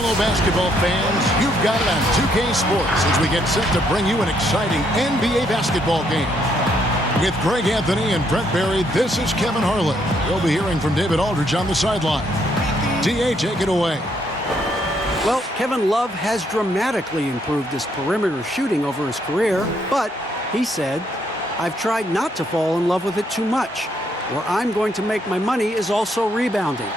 Hello, basketball fans. You've got it on 2K Sports as we get set to bring you an exciting NBA basketball game. With Greg Anthony and Brent Barry, this is Kevin Harlan. You'll be hearing from David Aldridge on the sideline. D.A., take it away. Well, Kevin Love has dramatically improved his perimeter shooting over his career, but he said, "I've tried not to fall in love with it too much. Where I'm going to make my money is also rebounding.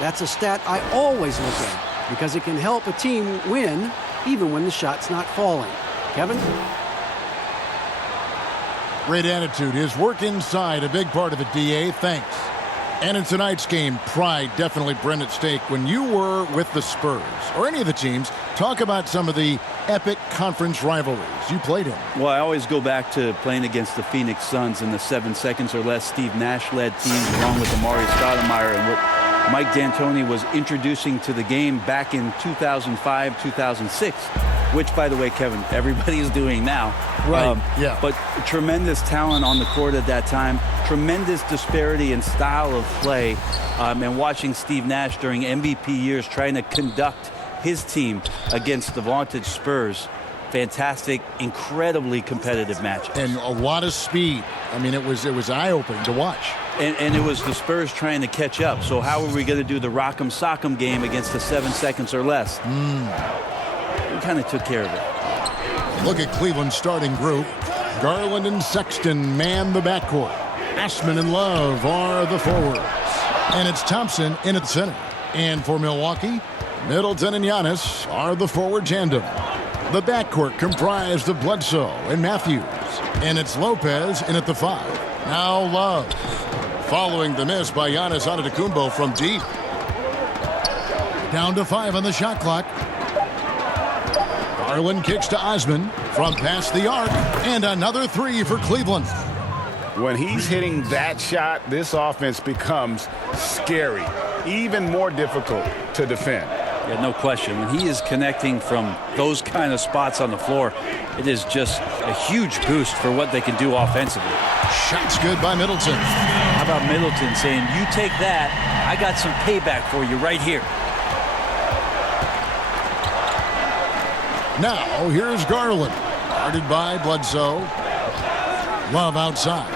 That's a stat I always look at because it can help a team win even when the shot's not falling." Kevin? Great attitude. His work inside, a big part of it, D.A. Thanks. And in tonight's game, pride definitely brought at stake. When you were with the Spurs, or any of the teams, talk about some of the epic conference rivalries you played in. Well, I always go back to playing against the Phoenix Suns in the 7 seconds or less Steve Nash-led teams, along with Amari Stoudemire, and what Mike D'Antoni was introducing to the game back in 2005, 2006, which, by the way, Kevin, everybody's doing now. Right, yeah. But tremendous talent on the court at that time, tremendous disparity in style of play, and watching Steve Nash during MVP years trying to conduct his team against the vaunted Spurs. Fantastic, incredibly competitive match. And a lot of speed. I mean, it was eye-opening to watch. And it was the Spurs trying to catch up. So how are we going to do the rock'em sock'em game against the 7 seconds or less? We kind of took care of it. Look at Cleveland's starting group. Garland and Sexton man the backcourt. Ashman and Love are the forwards. And it's Thompson in at the center. And for Milwaukee, Middleton and Giannis are the forward tandem. The backcourt comprised of Bledsoe and Matthews. And it's Lopez in at the 5. Now Love. Following the miss by Giannis Antetokounmpo from deep. Down to 5 on the shot clock. Garland kicks to Osman from past the arc. And another 3 for Cleveland. When he's hitting that shot, this offense becomes scary, even more difficult to defend. Yeah, no question. When he is connecting from those kind of spots on the floor, it is just a huge boost for what they can do offensively. Shot's good by Middleton. How about Middleton saying, "You take that, I got some payback for you right here." Now, here's Garland. Guarded by Bledsoe. Love outside.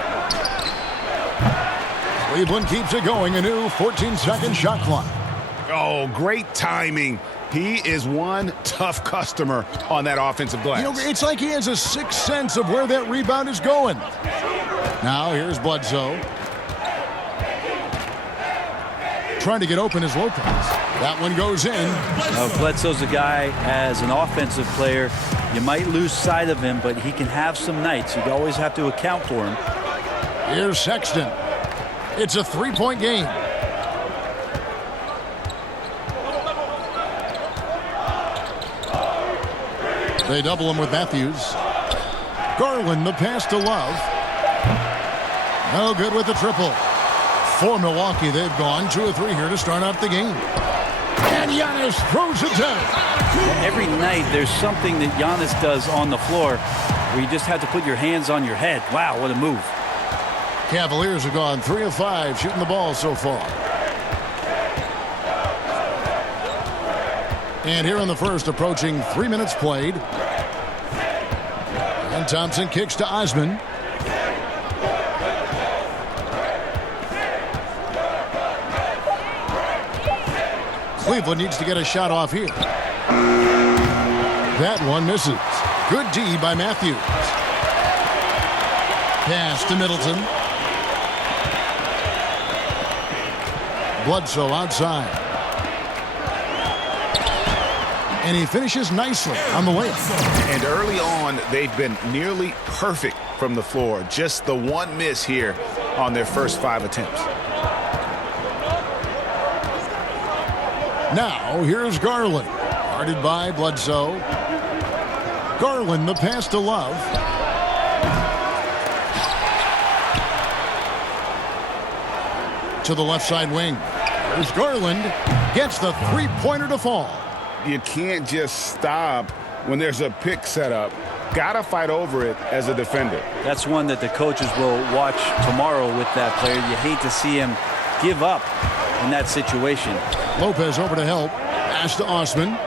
Cleveland keeps it going. A new 14-second shot clock. Oh, great timing. He is one tough customer on that offensive glass. You know, it's like he has a sixth sense of where that rebound is going. Now, here's Bledsoe. Trying to get open is Lopez. That one goes in. Bledsoe's a guy, as an offensive player, you might lose sight of him, but he can have some nights. You always have to account for him. Here's Sexton. It's a 3-point game. They double him with Matthews. Garland, the pass to Love. No good with the triple. For Milwaukee, they've gone 2 of 3 here to start out the game. And Giannis throws it down. Every night there's something that Giannis does on the floor where you just have to put your hands on your head. Wow, what a move. Cavaliers have gone 3 of 5 shooting the ball so far. And here in the first, approaching 3 minutes played. And Thompson kicks to Osman. Cleveland needs to get a shot off here. That one misses. Good D by Matthews. Pass to Middleton. Bledsoe outside. And he finishes nicely on the layup. And early on, they've been nearly perfect from the floor. Just the one miss here on their first 5 attempts. Now, here's Garland. Guarded by Bledsoe. Garland, the pass to Love. To the left side wing. There's Garland. Gets the 3-pointer to fall. You can't just stop when there's a pick set up. Got to fight over it as a defender. That's one that the coaches will watch tomorrow with that player. You hate to see him give up in that situation. Lopez over to help. Pass to Osman.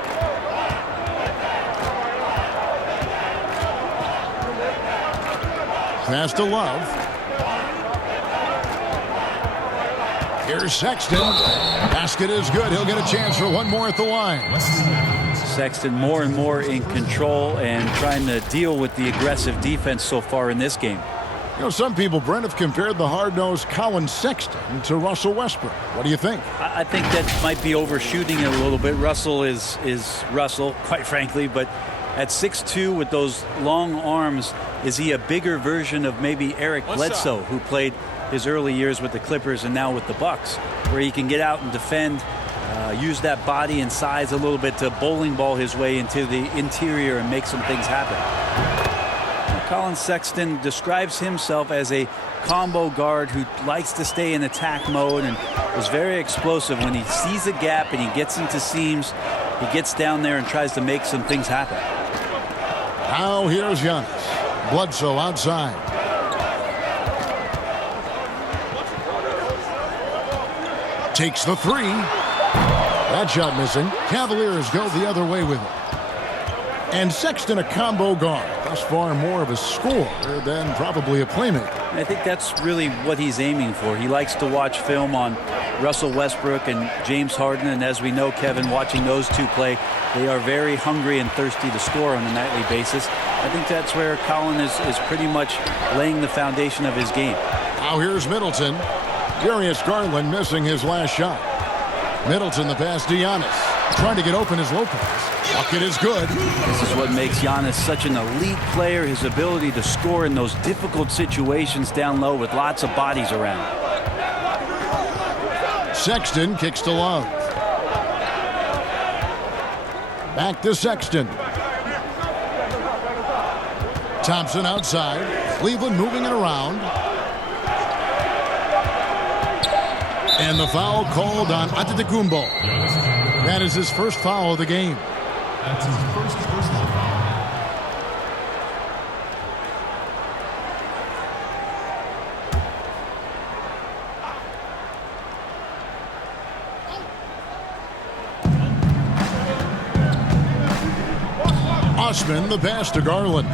Pass to Love. Here's Sexton. Basket is good. He'll get a chance for one more at the line. Sexton more and more in control and trying to deal with the aggressive defense so far in this game. You know, some people, Brent, have compared the hard-nosed Colin Sexton to Russell Westbrook. What do you think? I think that might be overshooting it a little bit. Russell is Russell, quite frankly, but at 6'2" with those long arms, is he a bigger version of maybe Eric Bledsoe, who played his early years with the Clippers and now with the Bucks, where he can get out and defend, use that body and size a little bit to bowling ball his way into the interior and make some things happen. Colin Sexton describes himself as a combo guard who likes to stay in attack mode and is very explosive. When he sees a gap and he gets into seams, he gets down there and tries to make some things happen. Now here's Giannis. Bledsoe outside. Takes the three. That shot missing. Cavaliers go the other way with it. And Sexton a combo guard. Thus far more of a scorer than probably a playmaker. I think that's really what he's aiming for. He likes to watch film on Russell Westbrook and James Harden. And as we know, Kevin, watching those two play, they are very hungry and thirsty to score on a nightly basis. I think that's where Colin is pretty much laying the foundation of his game. Now here's Middleton. Darius Garland missing his last shot. Middleton the pass to Giannis. Trying to get open is Lopez. Bucket is good. This is what makes Giannis such an elite player, his ability to score in those difficult situations down low with lots of bodies around. Sexton kicks to Love. Back to Sexton. Thompson outside. Cleveland moving it around. And the foul called on Antetokounmpo. That is his first foul of the game. That's his first personal foul. Osman the pass to Garland.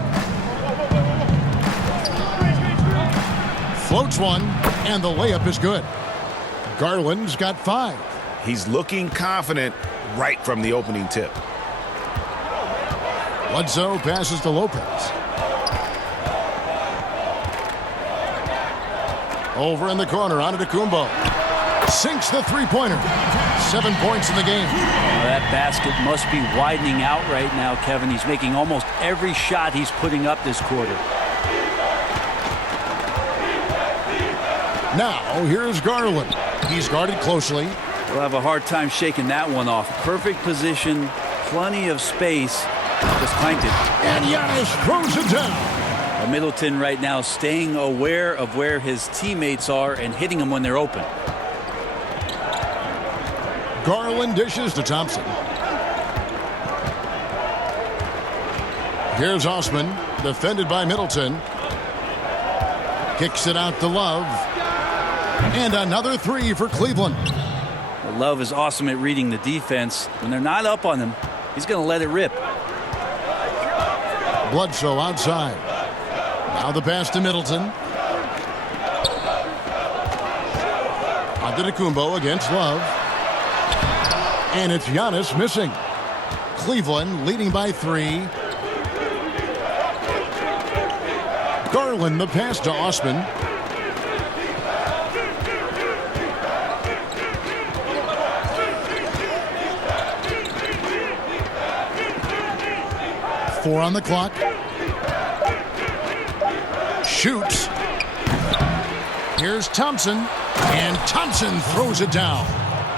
Floats one, and the layup is good. Garland's got 5. He's looking confident right from the opening tip. Bledsoe passes to Lopez. Over in the corner, Antetokounmpo. Sinks the three-pointer. 7 points in the game. That basket must be widening out right now, Kevin. He's making almost every shot he's putting up this quarter. Now, here's Garland. He's guarded closely. We'll have a hard time shaking that one off. Perfect position, plenty of space. Just clanked it. And Giannis throws it down. Middleton right now staying aware of where his teammates are and hitting them when they're open. Garland dishes to Thompson. Here's Osman, defended by Middleton. Kicks it out to Love. And another 3 for Cleveland. Love is awesome at reading the defense. When they're not up on him, he's going to let it rip. Bledsoe outside. Now the pass to Middleton. Antetokounmpo against Love. And it's Giannis missing. Cleveland leading by 3. Garland the pass to Osman. Four on the clock. Shoots. Here's Thompson. And Thompson throws it down.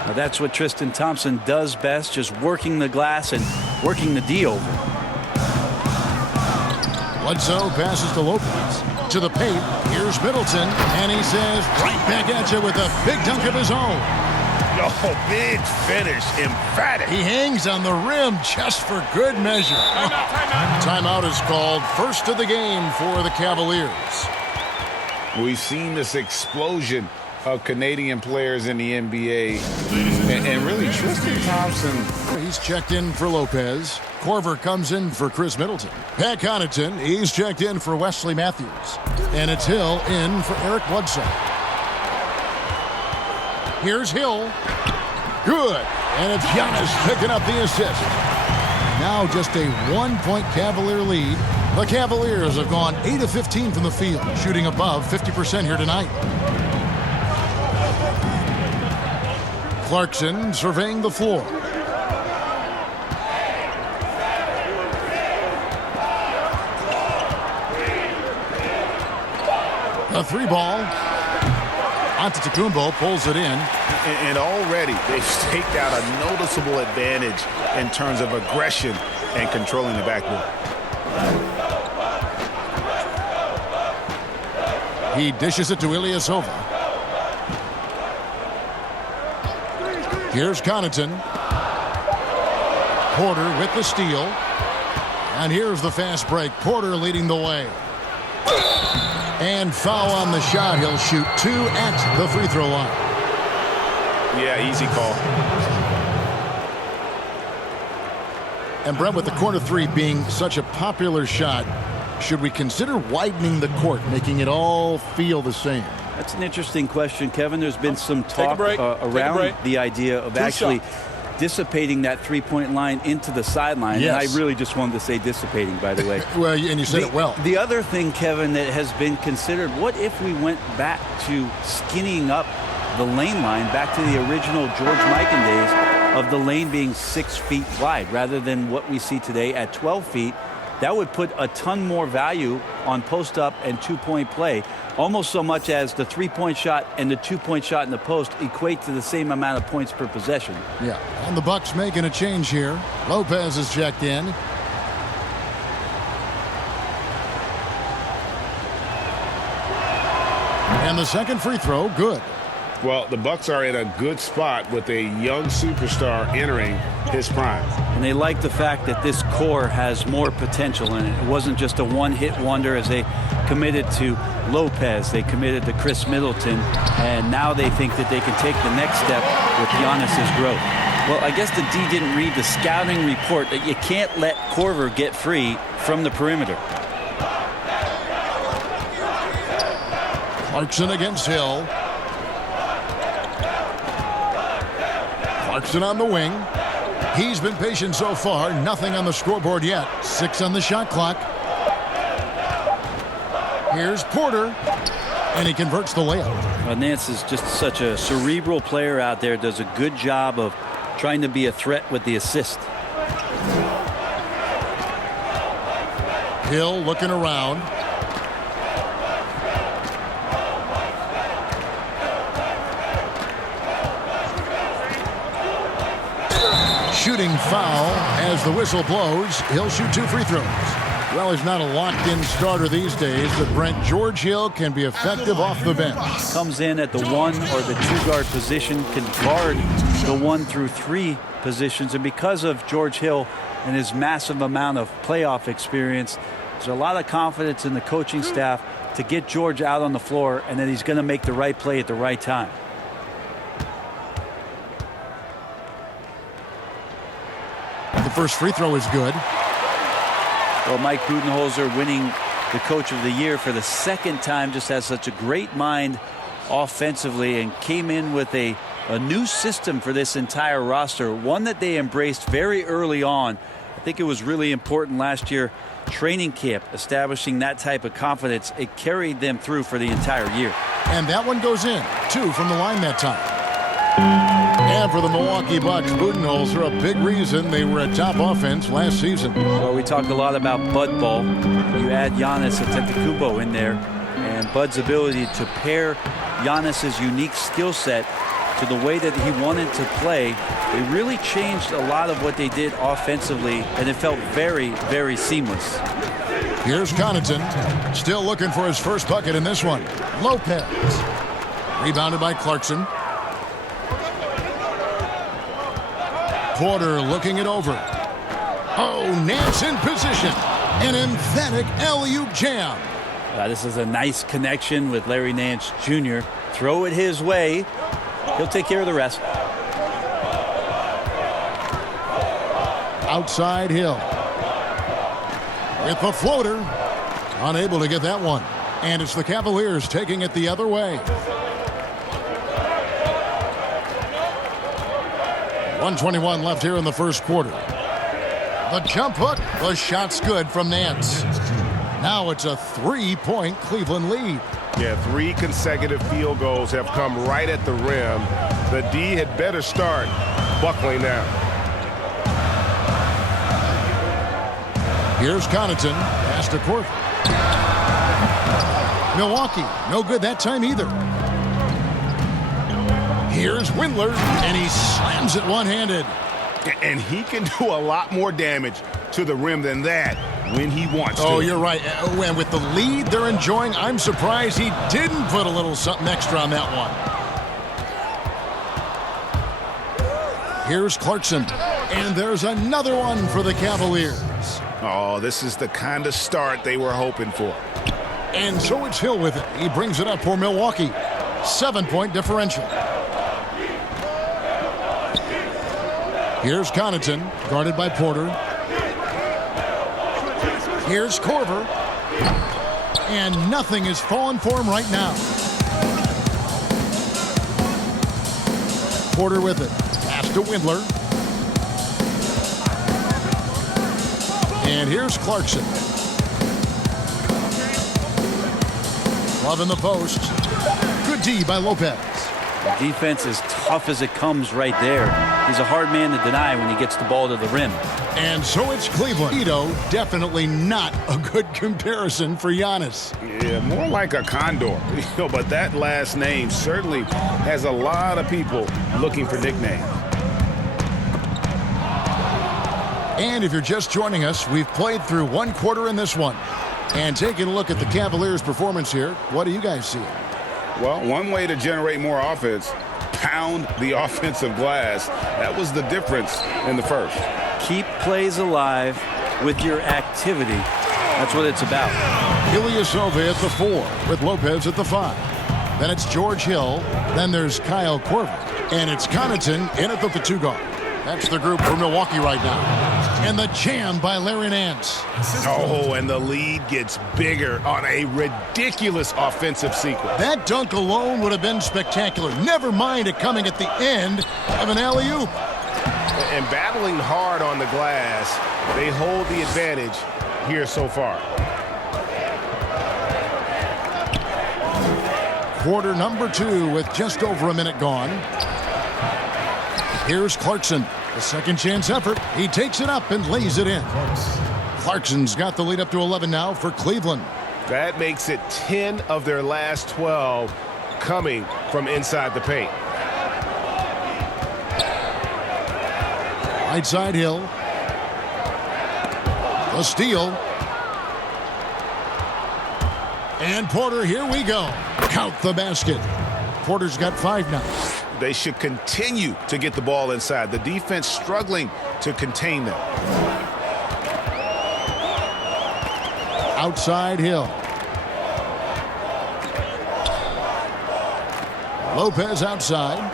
Now that's what Tristan Thompson does best, just working the glass and working the D over. Bledsoe passes to Lopez. To the paint. Here's Middleton. And he says, right back at you with a big dunk of his own. Oh, big finish. Emphatic. He hangs on the rim just for good measure. Timeout is called. First of the game for the Cavaliers. We've seen this explosion of Canadian players in the NBA. And really, Tristan Thompson. He's checked in for Lopez. Korver comes in for Chris Middleton. Pat Connaughton, he's checked in for Wesley Matthews. And it's Hill in for Eric Bledsoe. Here's Hill. Good. And it's Giannis picking up the assist. Now just a 1-point Cavalier lead. The Cavaliers have gone 8 of 15 from the field, shooting above 50% here tonight. Clarkson surveying the floor. A 3-ball. Antetokounmpo pulls it in. And already they've staked out a noticeable advantage in terms of aggression and controlling the backboard. He dishes it to Ilyasova. Here's Connaughton. Porter with the steal. And here's the fast break. Porter leading the way. And foul on the shot. He'll shoot 2 at the free throw line. Yeah, easy call. And Brett, with the corner 3 being such a popular shot, should we consider widening the court, making it all feel the same? That's an interesting question, Kevin. There's been some talk around the idea of actually dissipating that three-point line into the sideline. Yes. And I really just wanted to say dissipating, by the way. Well, and you said it well. The other thing, Kevin, that has been considered, what if we went back to skinnying up the lane line, back to the original George Mikan days of the lane being 6 feet wide rather than what we see today at 12 feet? That would put a ton more value on post-up and two-point play, almost so much as the three-point shot and the two-point shot in the post equate to the same amount of points per possession. Yeah, and the Bucks making a change here. Lopez is checked in. And the second free throw, good. Well, the Bucks are in a good spot with a young superstar entering his prime. And they like the fact that this core has more potential in it. It wasn't just a one-hit wonder as they committed to Lopez. They committed to Chris Middleton. And now they think that they can take the next step with Giannis's growth. Well, I guess the D didn't read the scouting report that you can't let Korver get free from the perimeter. Clarkson against Hill. Clarkson on the wing. He's been patient so far. Nothing on the scoreboard yet. 6 on the shot clock. Here's Porter. And he converts the layup. Nance is just such a cerebral player out there. Does a good job of trying to be a threat with the assist. Hill looking around. Shooting foul as the whistle blows. He'll shoot 2 free throws. Well, he's not a locked-in starter these days, but Brent, George Hill can be effective off the bench. Comes in at the 1 or the 2 guard position, can guard the 1 through 3 positions, and because of George Hill and his massive amount of playoff experience, there's a lot of confidence in the coaching staff to get George out on the floor, and that he's going to make the right play at the right time. The first free throw is good. Well, Mike Budenholzer winning the Coach of the Year for the 2nd time, just has such a great mind offensively and came in with a new system for this entire roster, one that they embraced very early on. I think it was really important last year, training camp, establishing that type of confidence. It carried them through for the entire year. And that one goes in. 2 from the line that time. And for the Milwaukee Bucks, Budenholzer, a big reason they were a top offense last season. Well, we talked a lot about Bud Ball. You add Giannis Antetokounmpo in there, and Bud's ability to pair Giannis's unique skill set to the way that he wanted to play. It really changed a lot of what they did offensively, and it felt very, very seamless. Here's Connaughton, still looking for his first bucket in this one. Lopez, rebounded by Clarkson. Porter looking it over. Oh, Nance in position. An emphatic alley-oop jam. This is a nice connection with Larry Nance Jr. Throw it his way. He'll take care of the rest. Outside Hill. with the floater. Unable to get that one. And it's the Cavaliers taking it the other way. 1:21 left here in the first quarter. The jump hook. The shot's good from Nance. Now it's a 3-point Cleveland lead. Yeah, 3 consecutive field goals have come right at the rim. The D had better start buckling down. Here's Connaughton. Pass to Korver. Milwaukee. No good that time either. Here's Windler, and he slams it one-handed. And he can do a lot more damage to the rim than that when he wants to. Oh, you're right. And with the lead they're enjoying, I'm surprised he didn't put a little something extra on that one. Here's Clarkson. And there's another one for the Cavaliers. Oh, this is the kind of start they were hoping for. And so it's Hill with it. He brings it up for Milwaukee. 7-point differential. Here's Connaughton, guarded by Porter. Here's Korver. And nothing is falling for him right now. Porter with it. Pass to Windler. And here's Clarkson. Love in the post. Good D by Lopez. The defense is tough as it comes right there. He's a hard man to deny when he gets the ball to the rim. And so it's Cleveland. Ito, definitely not a good comparison for Giannis. Yeah, more like a condor. But that last name certainly has a lot of people looking for nicknames. And if you're just joining us, we've played through one quarter in this one. And taking a look at the Cavaliers' performance here, what do you guys see? Well, one way to generate more offense, pound the offensive glass. That was the difference in the first. Keep plays alive with your activity. That's what it's about. Ilyasova at the 4 with Lopez at the 5. Then it's George Hill. Then there's Kyle Korver. And it's Connaughton in at the 2 guard. That's the group for Milwaukee right now. And the jam by Larry Nance. Oh, and the lead gets bigger on a ridiculous offensive sequence. That dunk alone would have been spectacular. Never mind it coming at the end of an alley-oop. And battling hard on the glass, they hold the advantage here so far. Quarter number 2 with just over a minute gone. Here's Clarkson. A second chance effort. He takes it up and lays it in. Clarkson's got the lead up to 11 now for Cleveland. That makes it 10 of their last 12 coming from inside the paint. Right side Hill. The steal. And Porter, here we go. Count the basket. Porter's got 5 now. They should continue to get the ball inside. The defense struggling to contain them. Outside Hill. Lopez outside.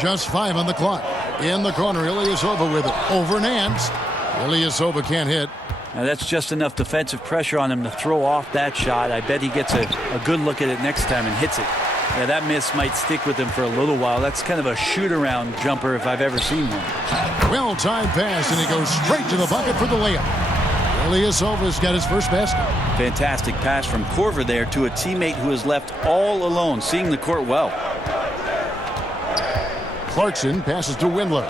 Just 5 on the clock. In the corner, Ilyasova with it. Over Nance. Ilyasova can't hit. Now that's just enough defensive pressure on him to throw off that shot. I bet he gets a good look at it next time and hits it. Yeah, that miss might stick with him for a little while. That's kind of a shoot-around jumper if I've ever seen one. Well-timed pass, and he goes straight to the bucket for the layup. Ilyasova's got his first basket. Fantastic pass from Korver there to a teammate who is left all alone, seeing the court well. Clarkson passes to Windler.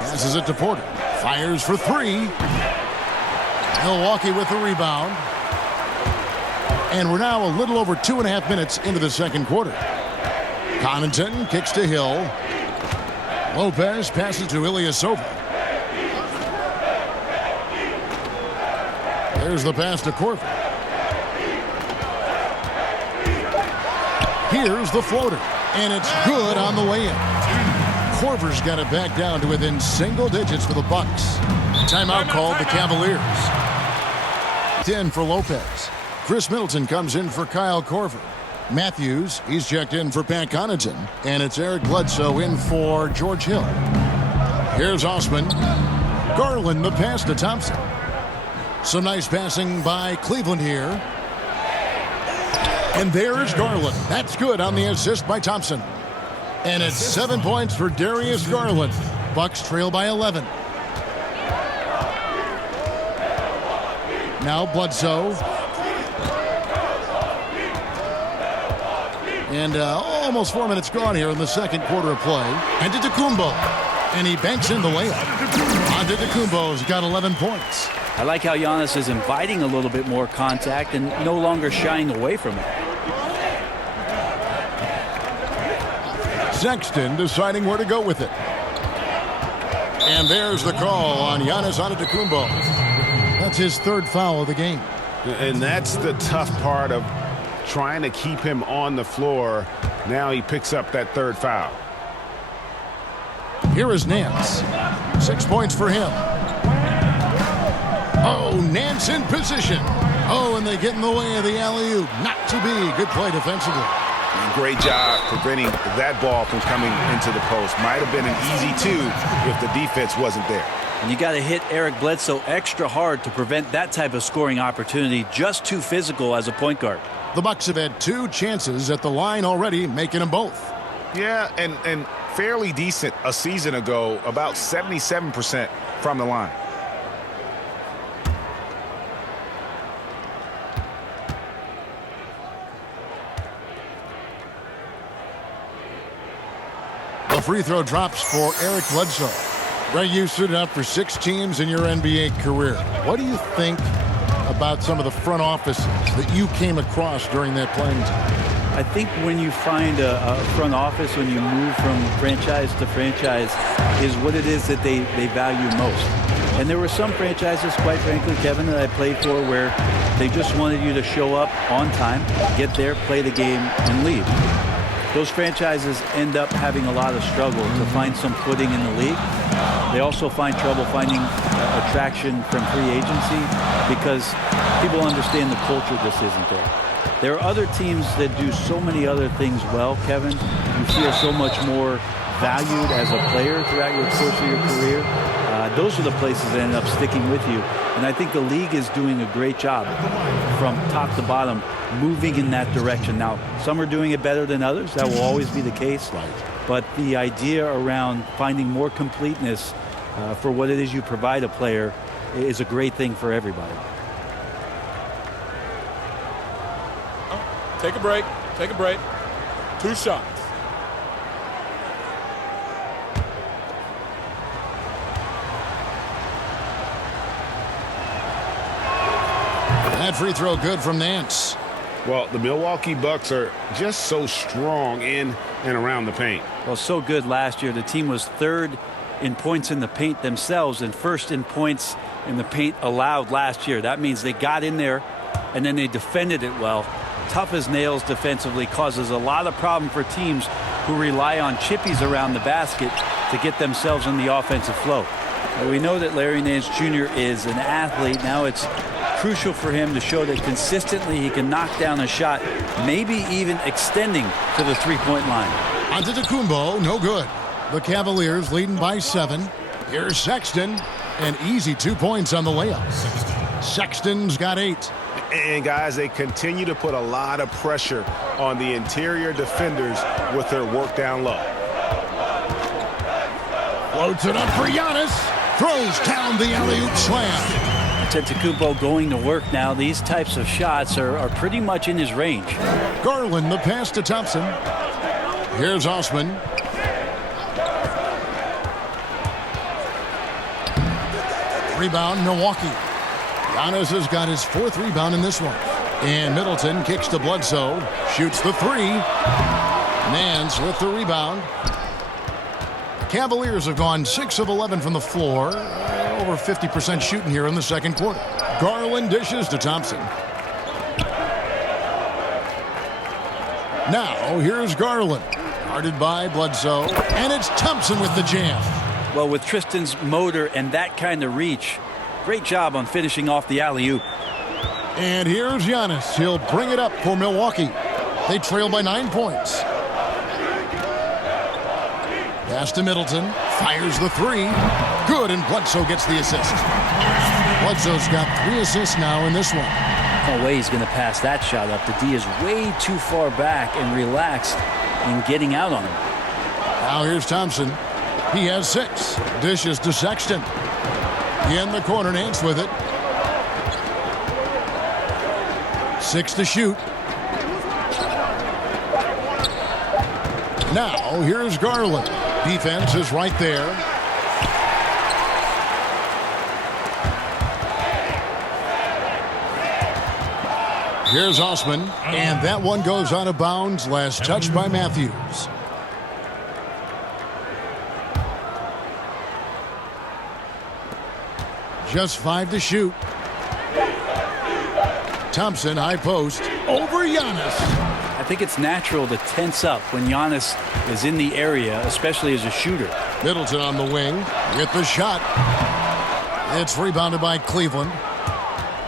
Passes it to Porter. Fires for 3. Milwaukee with the rebound. And we're now a little over 2.5 minutes into the second quarter. Connaughton kicks to Hill. Lopez passes to Ilyasova. There's the pass to Korver. Here's the floater. And it's good on the way in. Korver's got it back down to within single digits for the Bucks. Timeout called the Cavaliers. 10 for Lopez. Chris Middleton comes in for Kyle Korver. Matthews, he's checked in for Pat Connaughton. And it's Eric Bledsoe in for George Hill. Here's Osman. Garland, the pass to Thompson. Some nice passing by Cleveland here. And there's Garland. That's good on the assist by Thompson. And it's 7 points for Darius Garland. Bucks trail by 11. Now Bledsoe. And almost 4 minutes gone here in the second quarter of play. Antetokounmpo. And he banks in the layup. Antetokounmpo's got 11 points. I like how Giannis is inviting a little bit more contact and no longer shying away from it. Sexton deciding where to go with it. And there's the call on Giannis Antetokounmpo. That's his third foul of the game. And that's the tough part of trying to keep him on the floor. Now he picks up that third foul. Here is Nance. 6 points for him. Oh, Nance in position. Oh, and they get in the way of the alley-oop. Not to be. Good play defensively. Great job preventing that ball from coming into the post. Might have been an easy two if the defense wasn't there. And you got to hit Eric Bledsoe extra hard to prevent that type of scoring opportunity. Just too physical as a point guard. The Bucks have had 2 chances at the line already, making them both. Yeah, and fairly decent a season ago, about 77% from the line. The free throw drops for Eric Bledsoe. Greg, you suited up for 6 teams in your NBA career. What do you think about some of the front offices that you came across during that playing time? I think when you find a front office, when you move from franchise to franchise, is what it is that they value most. And there were some franchises, quite frankly, Kevin, that I played for where they just wanted you to show up on time, get there, play the game, and leave. Those franchises end up having a lot of struggle to find some footing in the league. They also find trouble finding attraction from free agency because people understand the culture just isn't there. There are other teams that do so many other things well, Kevin. You feel so much more valued as a player throughout your course of your career. Those are the places that end up sticking with you. And I think the league is doing a great job from top to bottom moving in that direction. Now, some are doing it better than others. That will always be the case. Right. But the idea around finding more completeness for what it is you provide a player is a great thing for everybody. Take a break. Take a break. 2 shots. That free throw good from Nance. Well, the Milwaukee Bucks are just so strong in and around the paint. Well, so good last year. The team was 3rd in points in the paint themselves and 1st in points in the paint allowed last year. That means they got in there and then they defended it well. Tough as nails defensively, causes a lot of problem for teams who rely on chippies around the basket to get themselves in the offensive flow. Now, we know that Larry Nance Jr. is an athlete. Now it's crucial for him to show that consistently he can knock down a shot, maybe even extending to the three-point line. Antetokounmpo, no good. The Cavaliers leading by 7. Here's Sexton, an easy 2 points on the layup. Sexton's got 8. And guys, they continue to put a lot of pressure on the interior defenders with their work down low. Floats it up for Giannis. Throws down the alley-oop slam. Antetokounmpo going to work now. These types of shots are pretty much in his range. Garland, the pass to Thompson. Here's Osman. Rebound, Milwaukee. Giannis has got his 4th rebound in this one. And Middleton kicks to Bledsoe. Shoots the 3. Nance with the rebound. Cavaliers have gone 6 of 11 from the floor. Over 50% shooting here in the second quarter. Garland dishes to Thompson. Now, here's Garland. Guarded by Bledsoe. And it's Thompson with the jam. Well, with Tristan's motor and that kind of reach, great job on finishing off the alley-oop. And here's Giannis. He'll bring it up for Milwaukee. They trail by 9 points. Pass to Middleton. Fires the three. Good, and Bledsoe gets the assist. Bledsoe's got 3 assists now in this one. No way he's going to pass that shot up. The D is way too far back and relaxed in getting out on him. Now here's Thompson. He has 6. Dishes to Sexton. In the corner, Nance with it. 6 to shoot. Now here's Garland. Defense is right there. Here's Osman, and that one goes out of bounds. Last touch by Matthews. Just 5 to shoot. Thompson, high post, over Giannis. I think it's natural to tense up when Giannis is in the area, especially as a shooter. Middleton on the wing with the shot. It's rebounded by Cleveland.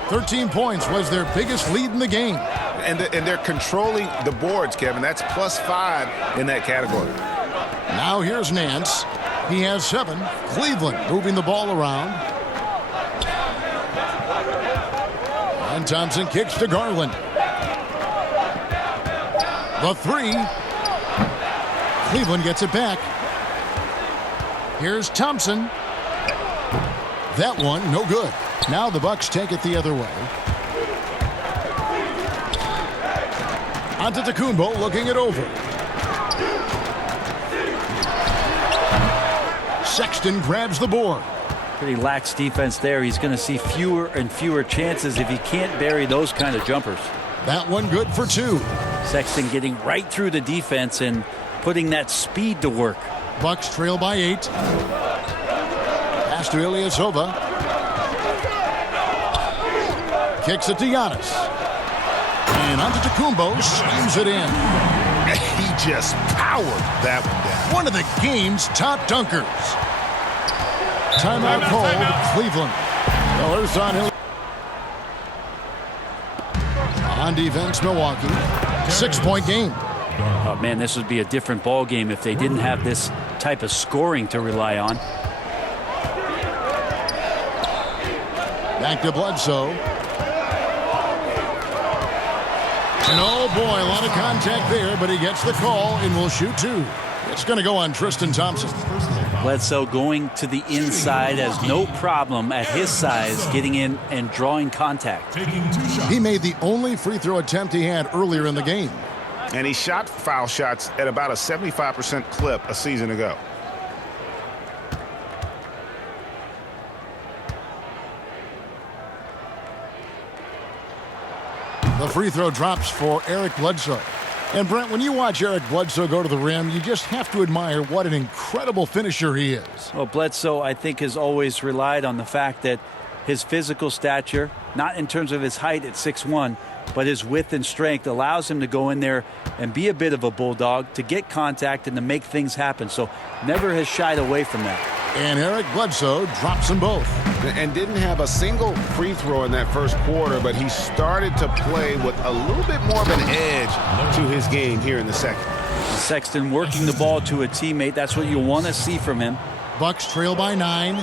13 points was their biggest lead in the game. And they're controlling the boards, Kevin. That's +5 in that category. Now here's Nance. He has 7. Cleveland moving the ball around. And Thompson kicks to Garland. The 3. Cleveland gets it back. Here's Thompson. That one, no good. Now the Bucks take it the other way. Antetokounmpo looking it over. Sexton grabs the board. Pretty lax defense there. He's going to see fewer and fewer chances if he can't bury those kind of jumpers. That one good for 2. Sexton getting right through the defense and putting that speed to work. Bucks trail by 8. Pass to Ilyasova. Kicks it to Giannis. And Antetokounmpo slams it in. He just powered that one down. One of the game's top dunkers. Timeout called Cleveland. Millers on Hill. On defense, Milwaukee. 6-point game. Oh, man, this would be a different ball game if they didn't have this type of scoring to rely on. Back to Bledsoe. And oh boy, a lot of contact there, but he gets the call and will shoot 2. It's going to go on Tristan Thompson. Bledsoe going to the inside has no problem at his size getting in and drawing contact. He made the only free throw attempt he had earlier in the game. And he shot foul shots at about a 75% clip a season ago. The free throw drops for Eric Bledsoe. And Brent, when you watch Eric Bledsoe go to the rim, you just have to admire what an incredible finisher he is. Well, Bledsoe, I think, has always relied on the fact that his physical stature, not in terms of his height at 6'1", but his width and strength allows him to go in there and be a bit of a bulldog, to get contact and to make things happen. So never has shied away from that. And Eric Bledsoe drops them both. And didn't have a single free throw in that first quarter, but he started to play with a little bit more of an edge to his game here in the second. Sexton working the ball to a teammate. That's what you want to see from him. Bucks trail by 9.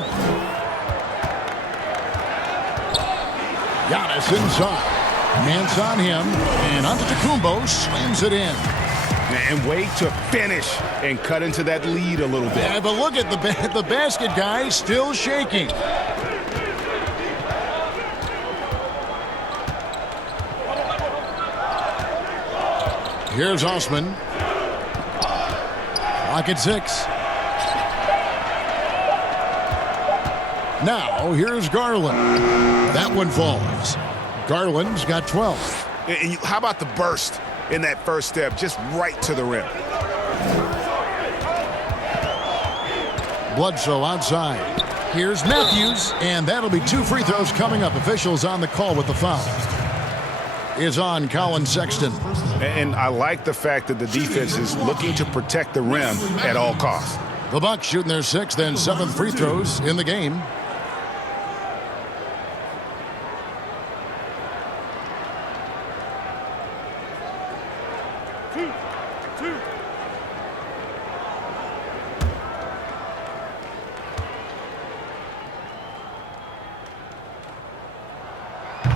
Giannis inside. Nance on him. And Antetokounmpo slams it in. And wait to finish and cut into that lead a little bit. Yeah, but look at the basket guy still shaking. Here's Osman. Clock at 6. Now here's Garland. That one falls. Garland's got 12. And how about the burst in that first step, just right to the rim? Bledsoe outside. Here's Matthews, and that'll be 2 free throws coming up. Officials on the call with the foul. Is on Colin Sexton. And I like the fact that the defense is looking to protect the rim at all costs. The Bucks shooting their 6th and 7th free throws in the game.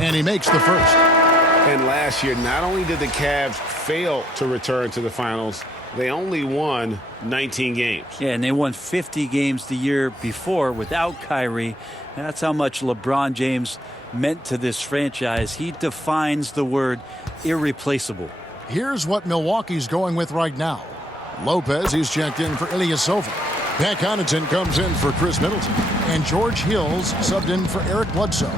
And he makes the first. And last year, not only did the Cavs fail to return to the finals, they only won 19 games. Yeah, and they won 50 games the year before without Kyrie. And that's how much LeBron James meant to this franchise. He defines the word irreplaceable. Here's what Milwaukee's going with right now. Lopez, he's checked in for Ilyasova. Pat Connaughton comes in for Chris Middleton. And George Hill's subbed in for Eric Bledsoe.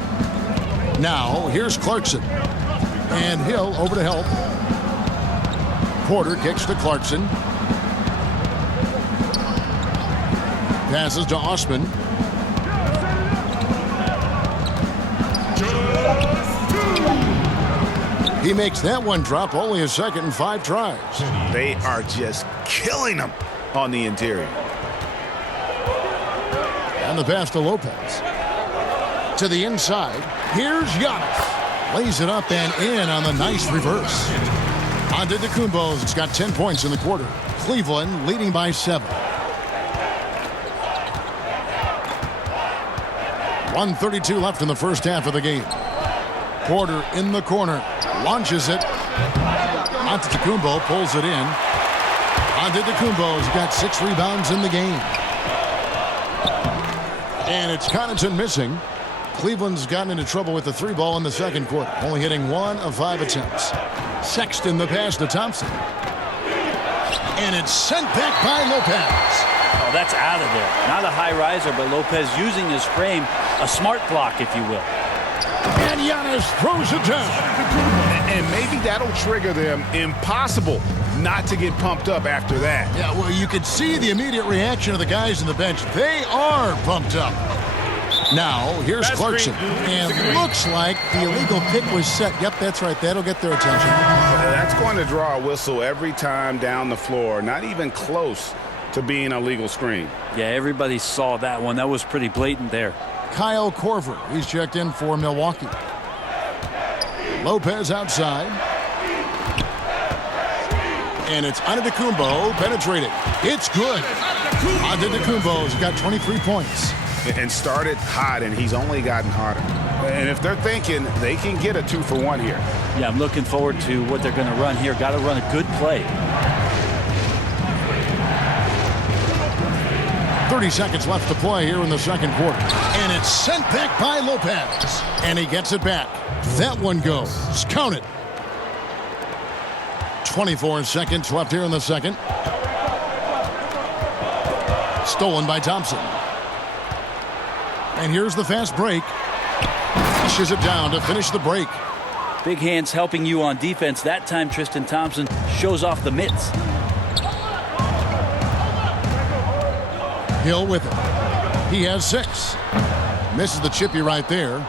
Now, here's Clarkson. And Hill over to help. Porter kicks to Clarkson. Passes to Osman. He makes that one drop, only a second and 5 tries. They are just killing them on the interior. And the pass to Lopez. To the inside. Here's Giannis. Lays it up and in on the nice reverse. Antetokounmpo's it's got 10 points in the quarter. Cleveland leading by 7. 1:32 left in the first half of the game. Porter in the corner. Launches it. Antetokounmpo pulls it in. Antetokounmpo's got 6 rebounds in the game. And it's Connaughton missing. Cleveland's gotten into trouble with the 3 ball in the second quarter, only hitting 1 of 5 attempts. Sexton the pass to Thompson. And it's sent back by Lopez. Oh, that's out of there. Not a high riser, but Lopez using his frame, a smart block, if you will. And Giannis throws it down. And maybe that'll trigger them. Impossible not to get pumped up after that. Yeah, well, you could see the immediate reaction of the guys on the bench. They are pumped up. Now, here's Clarkson. And looks like the illegal pick was set. Yep, that's right. That'll get their attention. That's going to draw a whistle every time down the floor. Not even close to being a legal screen. Yeah, everybody saw that one. That was pretty blatant there. Kyle Korver, he's checked in for Milwaukee. Lopez outside. And it's Antetokounmpo penetrating. It's good. Antetokounmpo's got 23 points. And started hot, and he's only gotten hotter. And if they're thinking they can get a 2-for-1 here. Yeah, I'm looking forward to what they're going to run here. Got to run a good play. 30 seconds left to play here in the second quarter. And it's sent back by Lopez. And he gets it back. That one goes. Count it. 24 seconds left here in the second. Stolen by Thompson. And here's the fast break. Pushes it down to finish the break. Big hands helping you on defense. That time Tristan Thompson shows off the mitts. Hill with it. He has 6. Misses the chippy right there.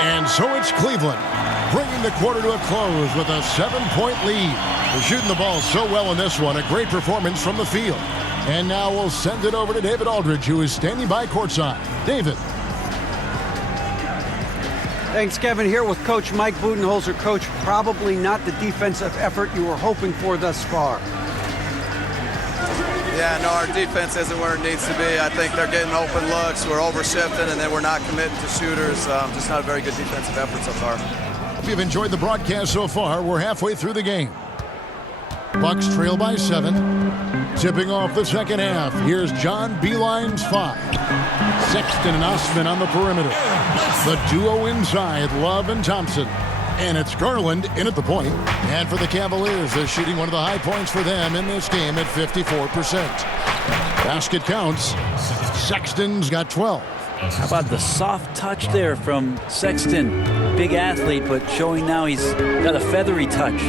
And so it's Cleveland bringing the quarter to a close with a 7-point lead. They're shooting the ball so well in this one. A great performance from the field. And now we'll send it over to David Aldridge, who is standing by courtside. David. Thanks, Kevin. Here with Coach Mike Budenholzer. Coach, probably not the defensive effort you were hoping for thus far. Yeah, no, our defense isn't where it needs to be. I think they're getting open looks. We're overshifting, and then we're not committing to shooters. Just not a very good defensive effort so far. Hope you've enjoyed the broadcast so far. We're halfway through the game. Bucks trail by 7. Tipping off the second half. Here's John Beeline's 5. Sexton and Osman on the perimeter. The duo inside, Love and Thompson. And it's Garland in at the point. And for the Cavaliers, they're shooting one of the high points for them in this game at 54%. Basket counts. Sexton's got 12. How about the soft touch there from Sexton? Big athlete, but showing now he's got a feathery touch.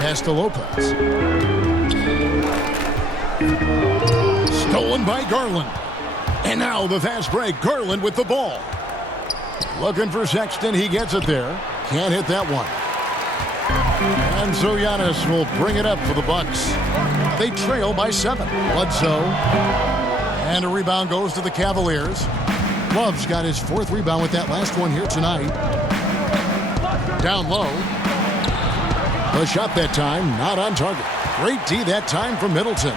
Pass to Lopez. Stolen by Garland. And now the fast break. Garland with the ball. Looking for Sexton. He gets it there. Can't hit that one. And so Giannis will bring it up for the Bucks. They trail by 7. Bledsoe. And a rebound goes to the Cavaliers. Love's got his 4th rebound with that last one here tonight. Down low. The shot that time, not on target. Great D that time from Middleton.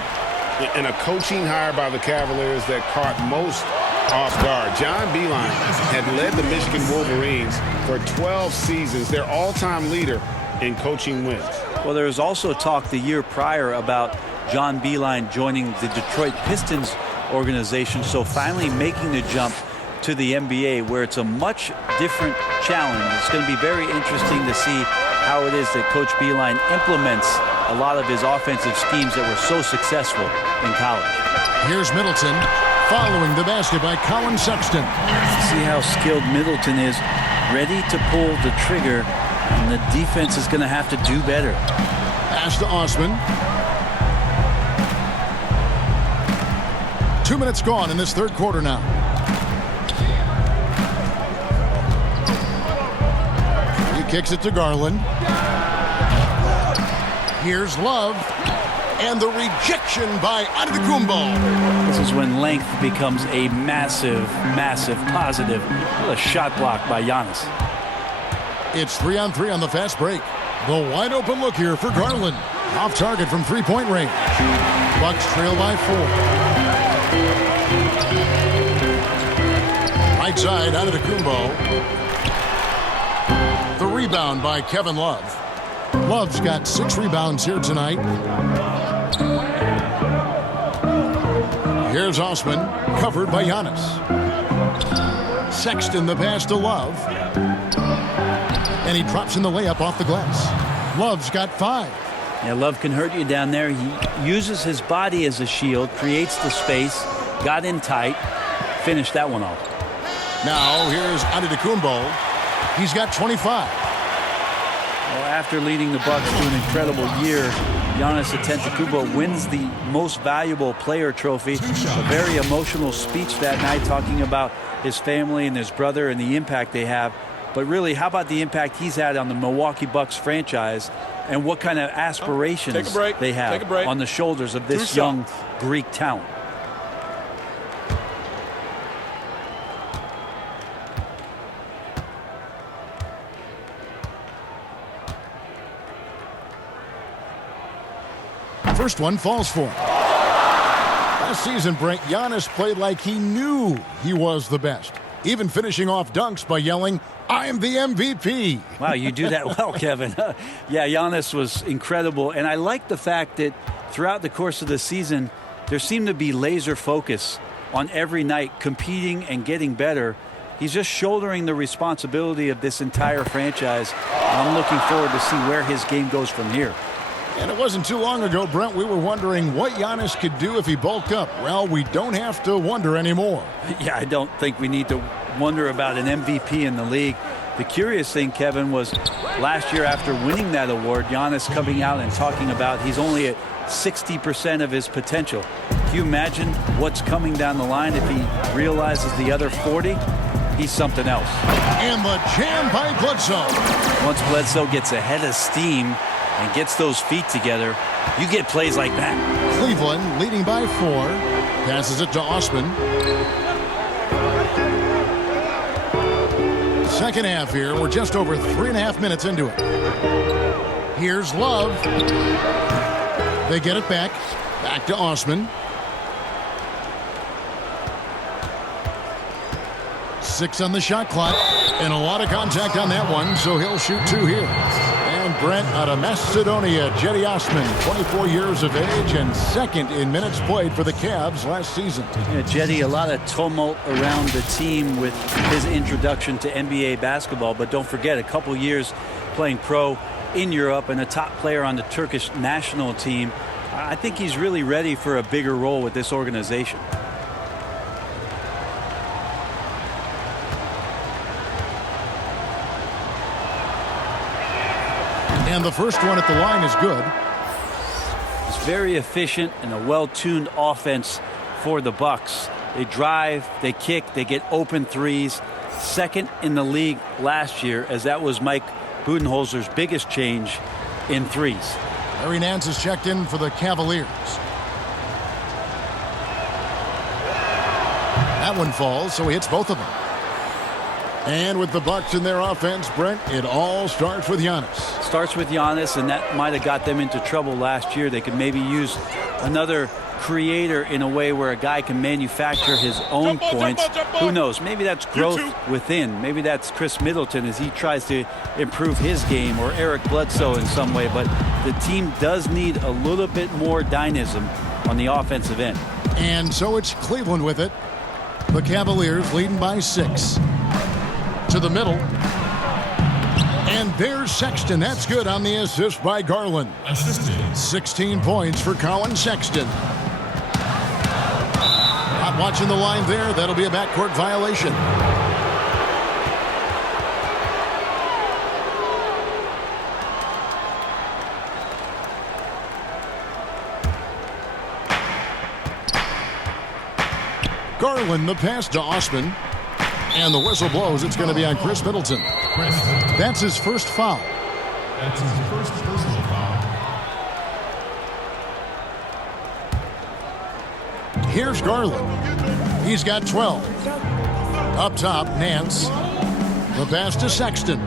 And a coaching hire by the Cavaliers that caught most off guard. John Beilein had led the Michigan Wolverines for 12 seasons, their all-time leader in coaching wins. Well, there was also talk the year prior about John Beilein joining the Detroit Pistons organization, so finally making the jump to the NBA, where it's a much different challenge. It's going to be very interesting to see how it is that Coach Beilein implements a lot of his offensive schemes that were so successful in college. Here's Middleton following the basket by Colin Sexton. See how skilled Middleton is, ready to pull the trigger, and the defense is going to have to do better. Pass to Osman. 2 minutes gone in this 3rd quarter now. He kicks it to Garland. Here's Love. And the rejection by Antetokounmpo. This is when length becomes a massive, massive positive. A shot block by Giannis. It's 3-on-3 on the fast break. The wide open look here for Garland. Off target from 3-point range. Bucks trail by 4. Right side, Antetokounmpo. The rebound by Kevin Love. Love's got 6 rebounds here tonight. Here's Osman, covered by Giannis. Sexton the pass to Love. And he drops in the layup off the glass. Love's got 5. Yeah, Love can hurt you down there. He uses his body as a shield, creates the space, got in tight, finished that one off. Now here's Antetokounmpo. He's got 25. Well, after leading the Bucks to an incredible year, Giannis Antetokounmpo wins the most valuable player trophy. A very emotional speech that night talking about his family and his brother and the impact they have. But really, how about the impact he's had on the Milwaukee Bucks franchise and what kind of aspirations they have on the shoulders of this young Greek talent. First one falls for him. Last season, Brent, Giannis played like he knew he was the best, even finishing off dunks by yelling, "I'm the MVP." Wow, you do that well, Kevin. Yeah, Giannis was incredible, and I like the fact that throughout the course of the season, there seemed to be laser focus on every night, competing and getting better. He's just shouldering the responsibility of this entire franchise, and I'm looking forward to see where his game goes from here. And it wasn't too long ago, Brent, we were wondering what Giannis could do if he bulked up. Well, we don't have to wonder anymore. Yeah, I don't think we need to wonder about an MVP in the league. The curious thing, Kevin, was last year after winning that award, Giannis coming out and talking about he's only at 60% of his potential. Can you imagine what's coming down the line if he realizes the other 40? He's something else. And the jam by Bledsoe. Once Bledsoe gets ahead of steam and gets those feet together, you get plays like that. Cleveland leading by 4. Passes it to Osman. Second half here. We're just over 3.5 minutes into it. Here's Love. They get it back. Back to Osman. 6 on the shot clock. And a lot of contact on that one, so he'll shoot 2 here. And Brent out of Macedonia, Jetty Osman, 24 years of age and second in minutes played for the Cavs last season. Yeah, Jetty, a lot of tumult around the team with his introduction to NBA basketball, but don't forget, a couple years playing pro in Europe and a top player on the Turkish national team. I think he's really ready for a bigger role with this organization. And the first one at the line is good. It's very efficient and a well-tuned offense for the Bucks. They drive, they kick, they get open threes. Second in the league last year, as that was Mike Budenholzer's biggest change in threes. Larry Nance is checked in for the Cavaliers. That one falls, so he hits both of them. And with the Bucks in their offense, Brent, it all starts with Giannis. Starts with Giannis, and that might have got them into trouble last year. They could maybe use another creator in a way where a guy can manufacture his own points. Who knows? Maybe that's growth within. Maybe that's Chris Middleton as he tries to improve his game, or Eric Bledsoe in some way. But the team does need a little bit more dynamism on the offensive end. And so it's Cleveland with it. The Cavaliers leading by 6. To the middle. And there's Sexton. That's good on the assist by Garland. Assisted. 16 points for Colin Sexton. Not watching the line there. That'll be a backcourt violation. Garland, the pass to Osman. And the whistle blows. It's going to be on Chris Middleton. That's his first foul. That's his first personal foul. Here's Garland. He's got 12. Up top, Nance. The pass to Sexton.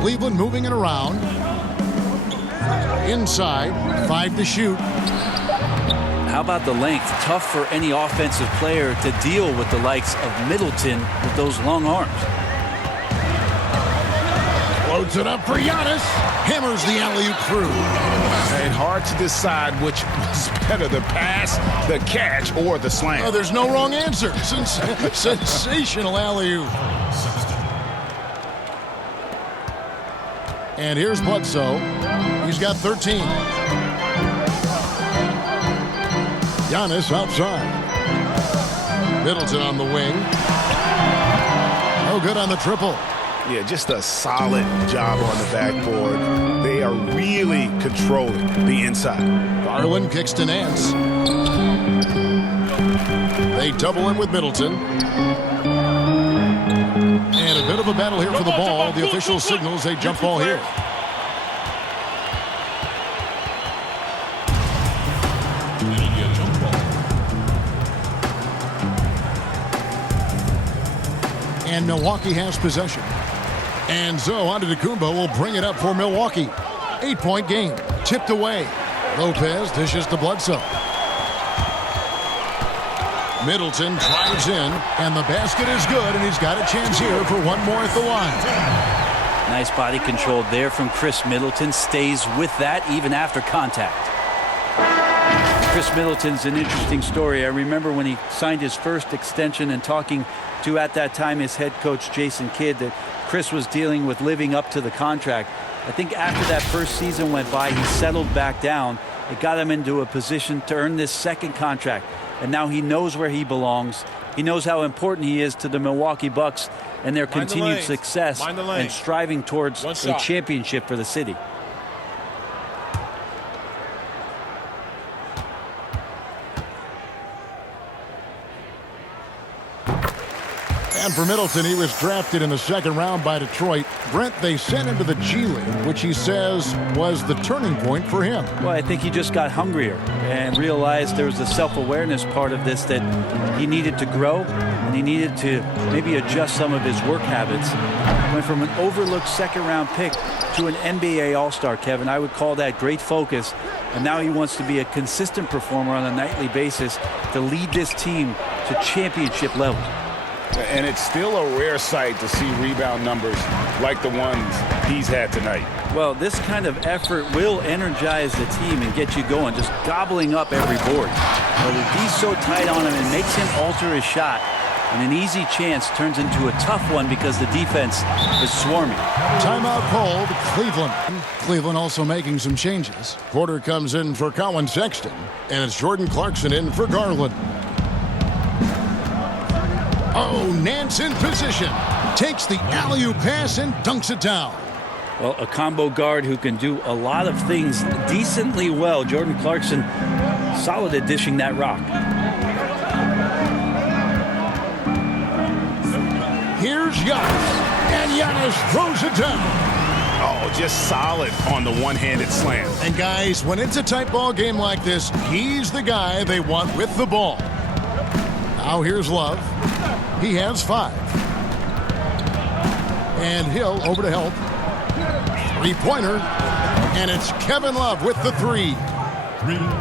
Cleveland moving it around. Inside, 5 to shoot. How about the length? Tough for any offensive player to deal with the likes of Middleton with those long arms. Loads it up for Giannis. Hammers the alley-oop through. And hard to decide which was better, the pass, the catch, or the slam. Oh, there's no wrong answer. Sensational alley-oop. And here's Bledsoe. He's got 13. Giannis outside. Middleton on the wing. No good on the triple. Yeah, just a solid job on the backboard. They are really controlling the inside. Garland kicks to Nance. They double him with Middleton. And a bit of a battle here for the ball. The official signals a jump ball here. And Milwaukee has possession. And so Antetokounmpo will bring it up for Milwaukee. 8-point game. Tipped away. Lopez dishes to Bledsoe. Middleton drives in, and the basket is good, and he's got a chance here for one more at the line. Nice body control there from Chris Middleton. Stays with that even after contact. Chris Middleton's an interesting story. I remember when he signed his first extension and talking to, at that time, his head coach, Jason Kidd, that Chris was dealing with living up to the contract. I think after that first season went by, he settled back down. It got him into a position to earn this second contract. And now he knows where he belongs. He knows how important he is to the Milwaukee Bucks and their continued success and striving towards a championship for the city. And for Middleton, he was drafted in the second round by Detroit. Brent, they sent him to the G League, which he says was the turning point for him. Well, I think he just got hungrier and realized there was a self-awareness part of this, that he needed to grow and he needed to maybe adjust some of his work habits. Went from an overlooked second-round pick to an NBA All-Star, Kevin. I would call that great focus. And now he wants to be a consistent performer on a nightly basis to lead this team to championship levels. And it's still a rare sight to see rebound numbers like the ones he's had tonight. Well, this kind of effort will energize the team and get you going, just gobbling up every board. But if he's so tight on him, it makes him alter his shot. And an easy chance turns into a tough one because the defense is swarming. Timeout called, Cleveland. Cleveland also making some changes. Porter comes in for Colin Sexton, and it's Jordan Clarkson in for Garland. Oh, Nance in position. Takes the alley-oop pass and dunks it down. Well, a combo guard who can do a lot of things decently well. Jordan Clarkson, solid at dishing that rock. Here's Giannis, and Giannis throws it down. Oh, just solid on the one-handed slam. And guys, when it's a tight ball game like this, he's the guy they want with the ball. Now here's Love. He has 5. And Hill over to help. Three-pointer. And it's Kevin Love with the 3.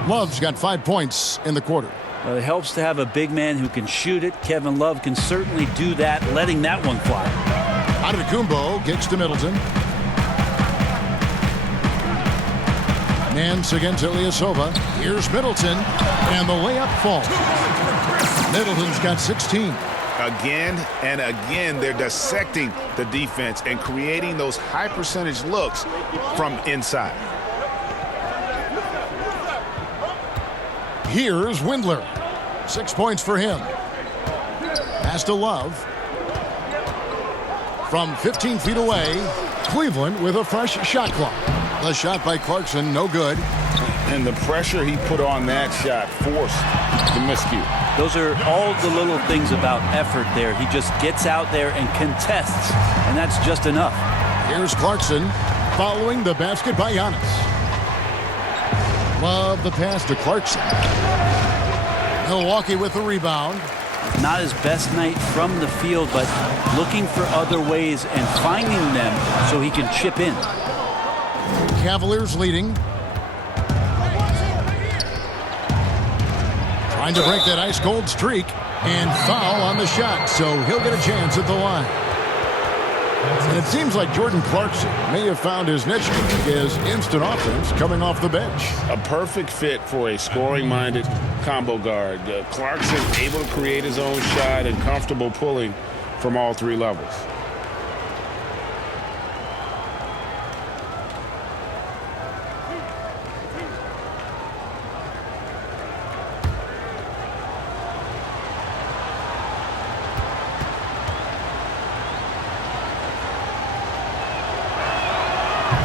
Love's got 5 points in the quarter. Well, it helps to have a big man who can shoot it. Kevin Love can certainly do that, letting that one fly. Antetokounmpo gets to Middleton. Nance against Ilyasova. Here's Middleton. And the layup falls. Middleton's got 16. Again and again, they're dissecting the defense and creating those high percentage looks from inside. Here's Windler. 6 points for him. Pass to Love. From 15 feet away, Cleveland with a fresh shot clock. The shot by Clarkson, no good. And the pressure he put on that shot forced the miscue. Those are all the little things about effort there. He just gets out there and contests, and that's just enough. Here's Clarkson following the basket by Giannis. Love the pass to Clarkson. Milwaukee with the rebound. Not his best night from the field, but looking for other ways and finding them so he can chip in. Cavaliers leading. Trying to break that ice-cold streak. And foul on the shot, so he'll get a chance at the line. And it seems like Jordan Clarkson may have found his niche, his instant offense coming off the bench. A perfect fit for a scoring-minded combo guard. Clarkson able to create his own shot and comfortable pulling from all 3 levels.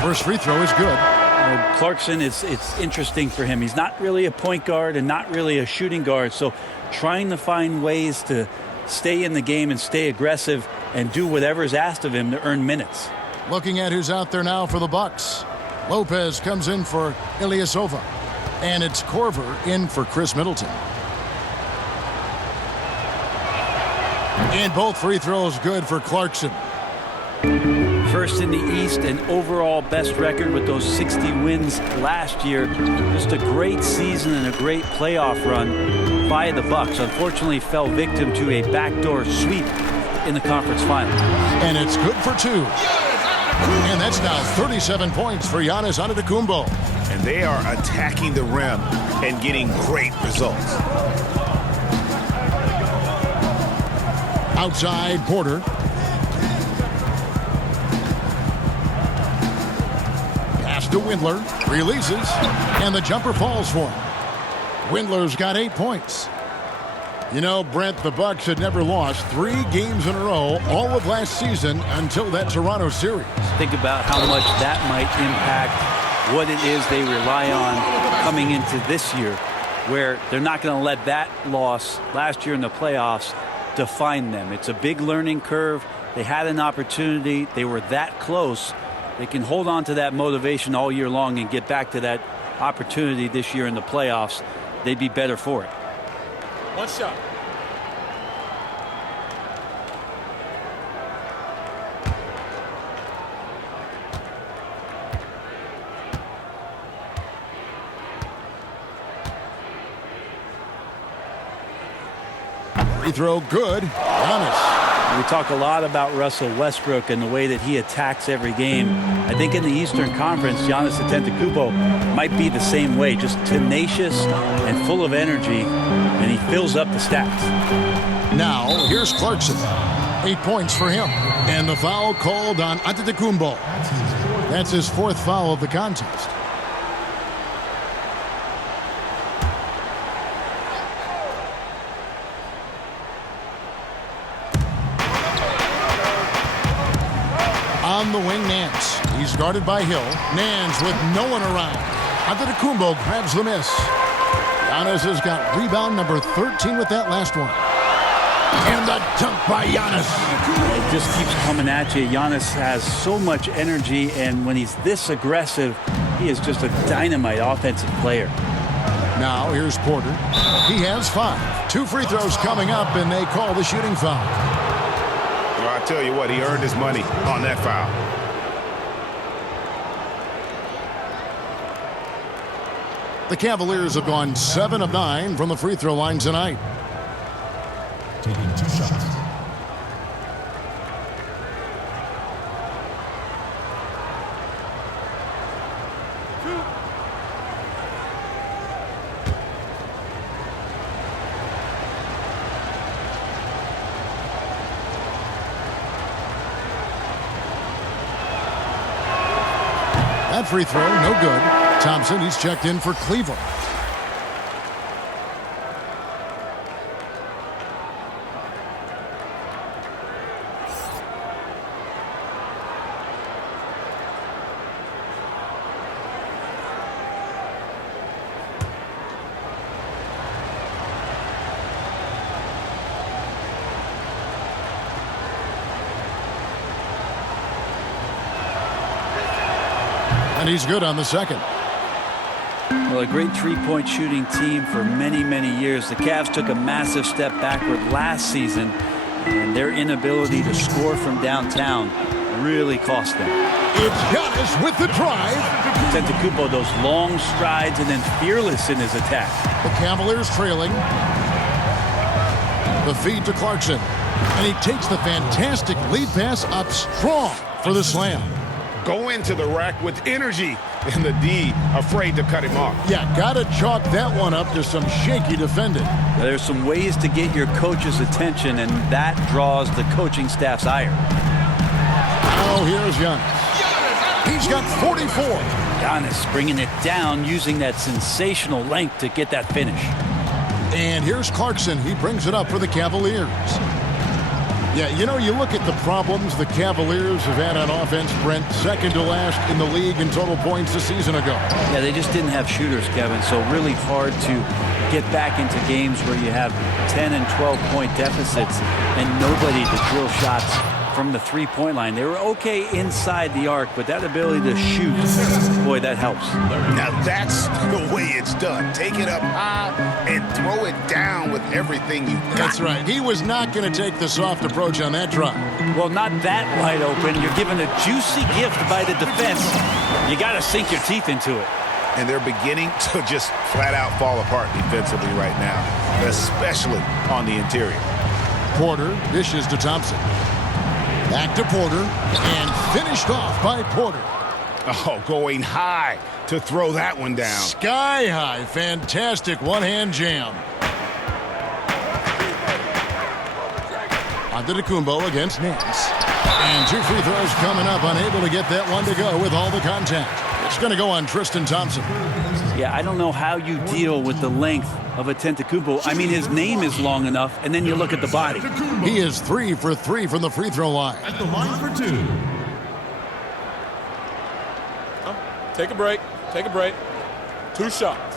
First free throw is good. Clarkson, it's interesting for him. He's not really a point guard and not really a shooting guard, so trying to find ways to stay in the game and stay aggressive and do whatever is asked of him to earn minutes. Looking at who's out there now for the Bucks. Lopez comes in for Ilyasova. And it's Korver in for Chris Middleton. And both free throws good for Clarkson. First in the East and overall best record with those 60 wins last year. Just a great season and a great playoff run by the Bucks. Unfortunately fell victim to a backdoor sweep in the conference final. And it's good for 2. And that's now 37 points for Giannis Antetokounmpo. And they are attacking the rim and getting great results. Outside Porter. To Windler, releases, and the jumper falls for him. Windler's got 8 points. You know, Brent, the Bucks had never lost 3 games in a row all of last season until that Toronto series. Think about how much that might impact what it is they rely on coming into this year, where they're not going to let that loss last year in the playoffs define them. It's a big learning curve. They had an opportunity. They were that close. They can hold on to that motivation all year long and get back to that opportunity this year in the playoffs. They'd be better for it. One shot. Free throw good. Giannis. We talk a lot about Russell Westbrook and the way that he attacks every game. I think in the Eastern Conference, Giannis Antetokounmpo might be the same way, just tenacious and full of energy, and he fills up the stats. Now, here's Clarkson. 8 points for him. And the foul called on Antetokounmpo. That's his 4th foul of the contest. On the wing, Nance. He's guarded by Hill. Nance with no one around. Antetokounmpo grabs the miss. Giannis has got rebound number 13 with that last one. And the dunk by Giannis. It just keeps coming at you. Giannis has so much energy, and when he's this aggressive, he is just a dynamite offensive player. Now here's Porter. He has 5. 2 free throws coming up, and they call the shooting foul. Well, I tell you what, he earned his money on that foul. The Cavaliers have gone 7 of 9 from the free throw line tonight. Taking 2 shots. That free throw, no good. Thompson, he's checked in for Cleveland. And he's good on the second. Well, a great three-point shooting team for many, many years. The Cavs took a massive step backward last season, and their inability to score from downtown really cost them. It's Giannis with the drive. Antetokounmpo, those long strides and then fearless in his attack. The Cavaliers trailing. The feed to Clarkson. And he takes the fantastic lead pass up strong for the slam. Go into the rack with energy, and the D afraid to cut him off. Yeah, gotta chalk that one up to some shaky defending. There's some ways to get your coach's attention, and that draws the coaching staff's ire. Now here's Giannis. He's got 44. Giannis bringing it down, using that sensational length to get that finish. And here's Clarkson. He brings it up for the Cavaliers. Yeah, you know, you look at the problems the Cavaliers have had on offense, Brent, second to last in the league in total points a season ago. Yeah, they just didn't have shooters, Kevin, so really hard to get back into games where you have 10 and 12-point deficits and nobody to drill shots from the three-point line. They were okay inside the arc, but that ability to shoot, boy, that helps. Now that's the way it's done. Take it up high and throw it down with everything you've got. That's right. He was not going to take the soft approach on that drive. Well, not that wide open. You're given a juicy gift by the defense. You got to sink your teeth into it. And they're beginning to just flat out fall apart defensively right now, especially on the interior. Porter dishes to Thompson. Back to Porter, and finished off by Porter. Oh, going high to throw that one down. Sky high. Fantastic one-hand jam. Antetokounmpo against Nance. And 2 free throws coming up, unable to get that one to go with all the contact. It's going to go on Tristan Thompson. Yeah, I don't know how you deal with the length of Antetokounmpo. I mean, his name is long enough, and then you look at the body. He is 3 for 3 from the free throw line. At the line for 2. Take a break. Take a break. 2 shots.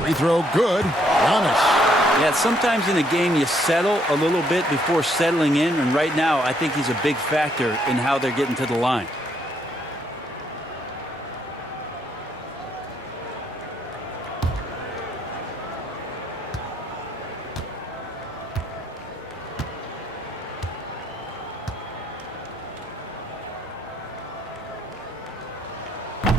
Free throw good. Giannis. Yeah, sometimes in a game you settle a little bit before settling in, and right now I think he's a big factor in how they're getting to the line.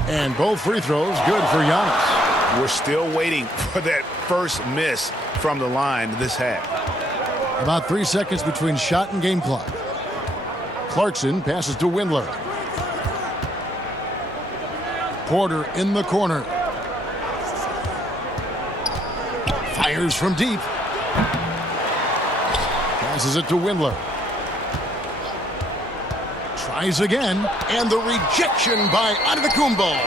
And both free throws good for Giannis. We're still waiting for that first miss from the line this half. About 3 seconds between shot and game clock. Clarkson passes to Windler. Porter in the corner. Fires from deep. Passes it to Windler. Tries again, and the rejection by Antetokounmpo.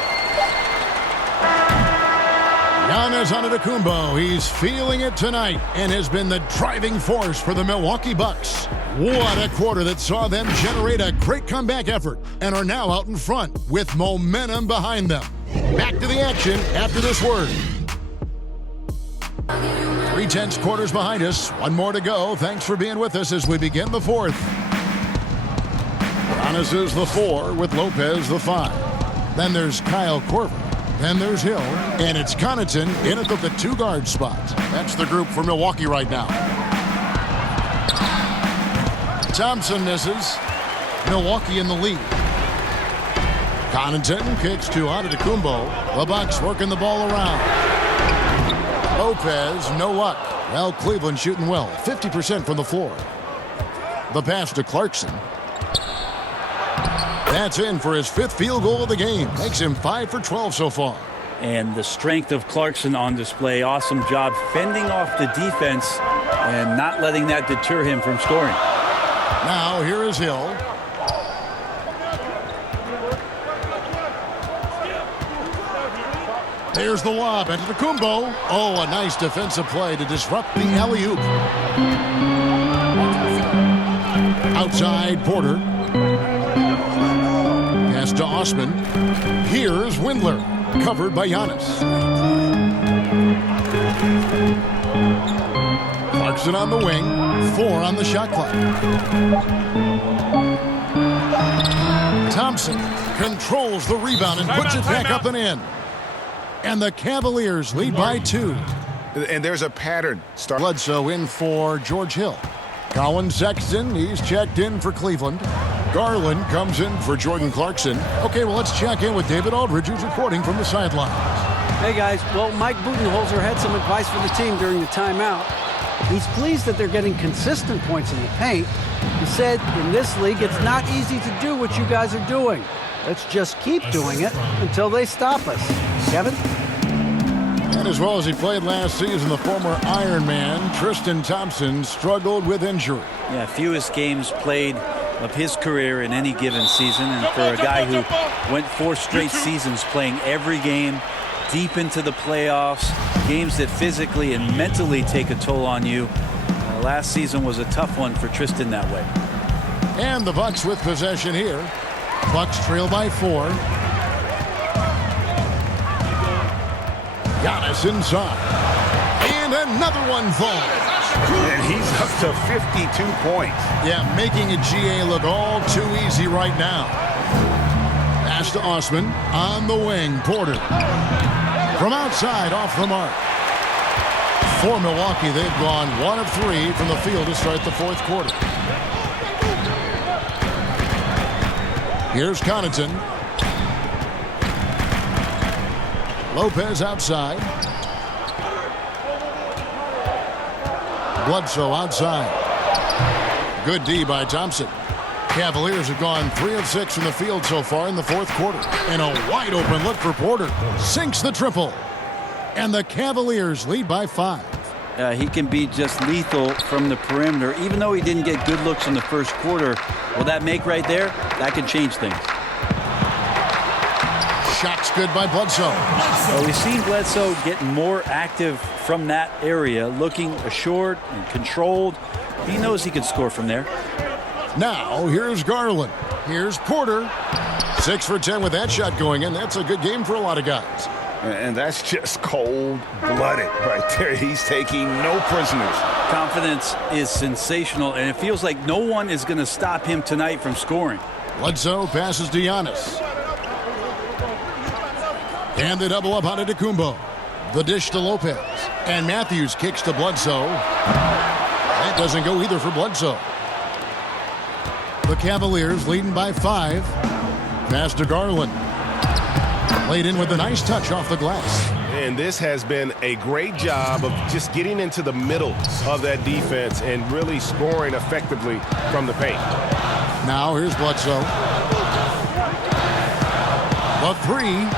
Giannis Antetokounmpo, he's feeling it tonight and has been the driving force for the Milwaukee Bucks. What a quarter that saw them generate a great comeback effort and are now out in front with momentum behind them. Back to the action after this word. 3/10 quarters behind us. One more to go. Thanks for being with us as we begin the fourth. Giannis is the 4 with Lopez the 5. Then there's Kyle Korver. Then there's Hill. And it's Connaughton in at the 2 guard spot. That's the group for Milwaukee right now. Thompson misses. Milwaukee in the lead. Connaughton kicks to Antetokounmpo. The Bucks working the ball around. Lopez, no luck. Well, Cleveland shooting well, 50% from the floor. The pass to Clarkson. That's in for his 5th field goal of the game. Makes him 5 for 12 so far. And the strength of Clarkson on display. Awesome job fending off the defense and not letting that deter him from scoring. Now here is Hill. There's the lob. Antetokounmpo. Oh, a nice defensive play to disrupt the alley-oop. Outside, Porter. Pass to Osman. Here's Windler. Covered by Giannis. Clarkson on the wing. 4 on the shot clock. Thompson controls the rebound and puts it back up and in. And the Cavaliers lead by 2. And there's a pattern. Bledsoe in for George Hill. Colin Sexton, he's checked in for Cleveland. Garland comes in for Jordan Clarkson. Okay, well, let's check in with David Aldridge, who's reporting from the sidelines. Hey, guys. Well, Mike Budenholzer had some advice for the team during the timeout. He's pleased that they're getting consistent points in the paint. He said, in this league, it's not easy to do what you guys are doing. Let's just keep doing it until they stop us. Kevin? And as well as he played last season, the former Iron Man, Tristan Thompson, struggled with injury. Yeah, fewest games played of his career in any given season. And for a guy who went 4 straight seasons playing every game, deep into the playoffs, games that physically and mentally take a toll on you, last season was a tough one for Tristan that way. And the Bucks with possession here. Bucks trail by 4. Giannis inside. And another one falls. And he's up to 52 points. Yeah, making a GA look all too easy right now. Pass to Osman. On the wing, Porter. From outside, off the mark. For Milwaukee, they've gone 1 of 3 from the field to start the 4th quarter. Here's Connaughton. Lopez outside. Bledsoe outside. Good D by Thompson. Cavaliers have gone 3 of 6 from the field so far in the 4th quarter. And a wide open look for Porter. Sinks the triple. And the Cavaliers lead by 5. He can be just lethal from the perimeter. Even though he didn't get good looks in the first quarter, will that make right there? That can change things. Shots good by Bledsoe. Well, we've seen Bledsoe get more active from that area, looking assured and controlled. He knows he can score from there. Now, here's Garland. Here's Porter. 6 for 10 with that shot going in. That's a good game for a lot of guys. And that's just cold-blooded right there. He's taking no prisoners. Confidence is sensational, and it feels like no one is going to stop him tonight from scoring. Bledsoe passes to Giannis. And the double up on Antetokounmpo. The dish to Lopez. And Matthews kicks to Bledsoe. That doesn't go either for Bledsoe. The Cavaliers leading by 5. Pass to Garland. Played in with a nice touch off the glass. And this has been a great job of just getting into the middle of that defense and really scoring effectively from the paint. Now here's Bledsoe. The 3.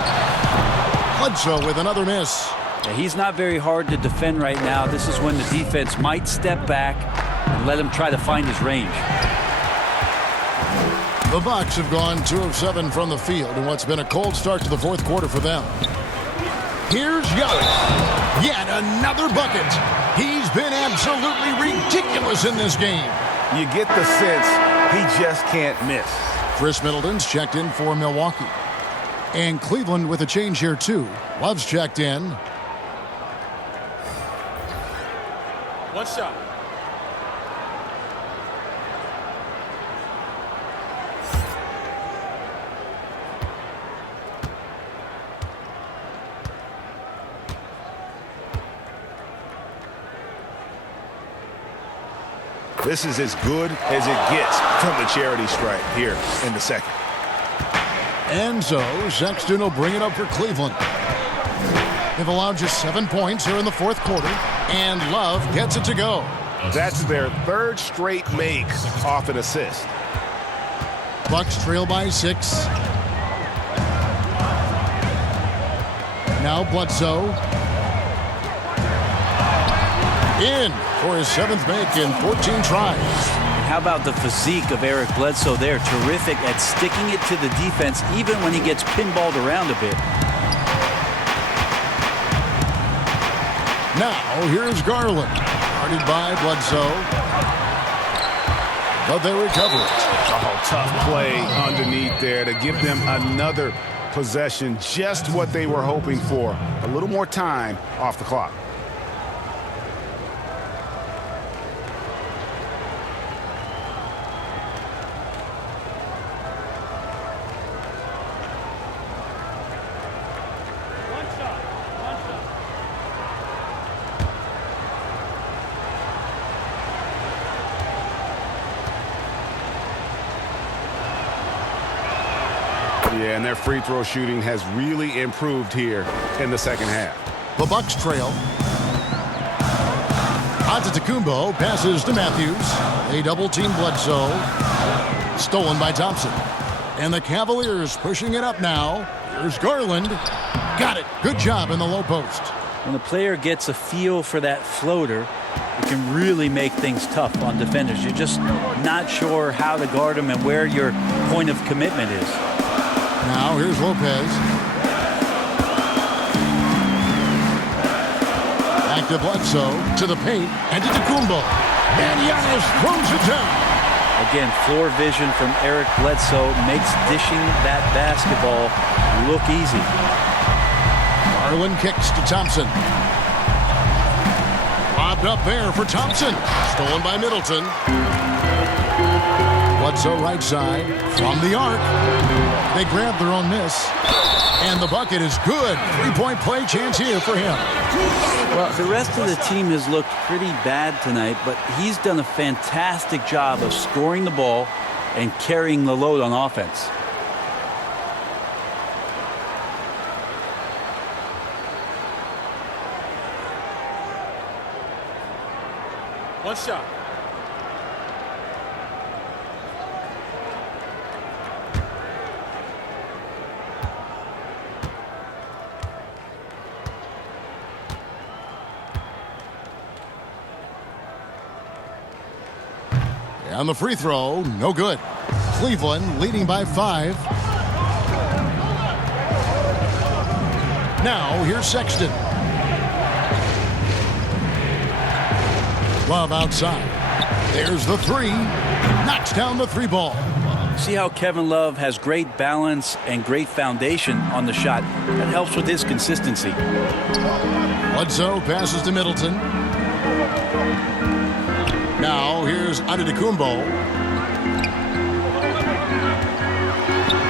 Bledsoe with another miss. Yeah, he's not very hard to defend right now. This is when the defense might step back and let him try to find his range. The Bucks have gone 2 of 7 from the field in what's been a cold start to the 4th quarter for them. Here's Giannis. Yet another bucket. He's been absolutely ridiculous in this game. You get the sense he just can't miss. Chris Middleton's checked in for Milwaukee. And Cleveland with a change here too. Love's checked in. One shot. This is as good as it gets from the charity stripe here in the second. And so Sexton will bring it up for Cleveland. They've allowed just 7 points here in the fourth quarter, and Love gets it to go. That's their third straight make off an assist. Bucks trail by 6. Now Bledsoe. In for his 7th make in 14 tries. How about the physique of Eric Bledsoe there? Terrific at sticking it to the defense even when he gets pinballed around a bit. Now here's Garland. Guarded by Bledsoe. But they recover it. Oh, tough play underneath there to give them another possession. Just what they were hoping for. A little more time off the clock. Yeah, and their free throw shooting has really improved here in the second half. The Bucks trail. Antetokounmpo passes to Matthews. They double-team Bledsoe. Stolen by Thompson. And the Cavaliers pushing it up now. Here's Garland. Got it. Good job in the low post. When a player gets a feel for that floater, it can really make things tough on defenders. You're just not sure how to guard them and where your point of commitment is. Now here's Lopez. Back to Bledsoe, to the paint, and to Antetokounmpo. And Giannis throws it down. Again, floor vision from Eric Bledsoe makes dishing that basketball look easy. Garland kicks to Thompson. Lobbed up there for Thompson. Stolen by Middleton. Bledsoe right side from the arc. They grab their own miss. And the bucket is good. 3-point play chance here for him. Well, the rest of the team has looked pretty bad tonight, but he's done a fantastic job of scoring the ball and carrying the load on offense. One shot. On the free throw, no good. Cleveland leading by 5. Now here's Sexton. Love outside. There's the 3. Knocks down the 3 ball. See how Kevin Love has great balance and great foundation on the shot. That helps with his consistency. Bledsoe passes to Middleton. Now here's Antetokounmpo.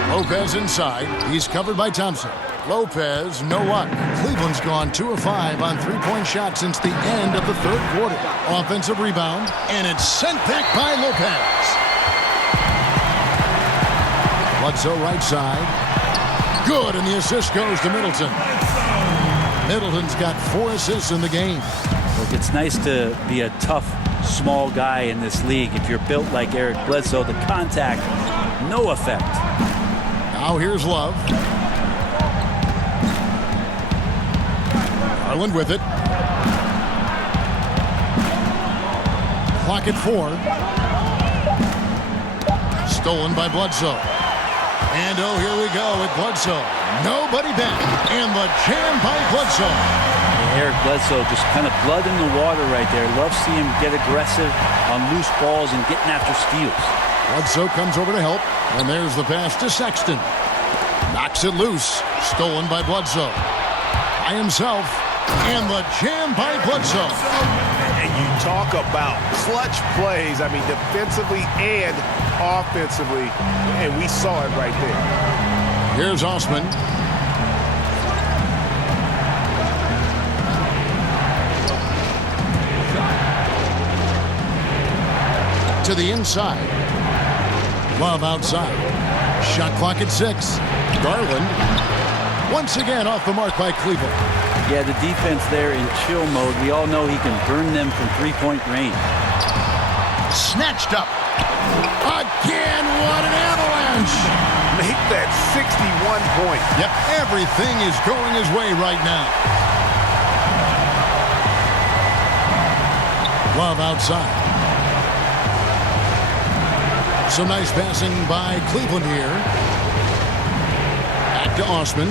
Lopez inside. He's covered by Thompson. Lopez, no luck. Cleveland's gone 2 of 5 on 3-point shots since the end of the third quarter. Offensive rebound, and it's sent back by Lopez. Bledsoe right side. Good, and the assist goes to Middleton. Middleton's got 4 assists in the game. Look, it's nice to be a tough, small guy in this league. If you're built like Eric Bledsoe, the contact, no effect. Now here's Love. Garland with it. Clock at 4. Stolen by Bledsoe. And oh, here we go with Bledsoe. Nobody back. And the jam by Bledsoe. Eric Bledsoe, just kind of blood in the water right there. Love seeing him get aggressive on loose balls and getting after steals. Bledsoe comes over to help. And there's the pass to Sexton. Knocks it loose. Stolen by Bledsoe. By himself. And the jam by Bledsoe. And You talk about clutch plays. I mean, defensively and offensively, and we saw it right there. Here's Osman. To the inside. Love outside. Shot clock at 6. Garland once again off the mark by Cleveland. Yeah, the defense there in chill mode. We all know he can burn them from three-point range. Snatched up. Again, what an avalanche. Make that 61 point. Yep, everything is going his way right now. Love outside. Some nice passing by Cleveland here. Back to Osman.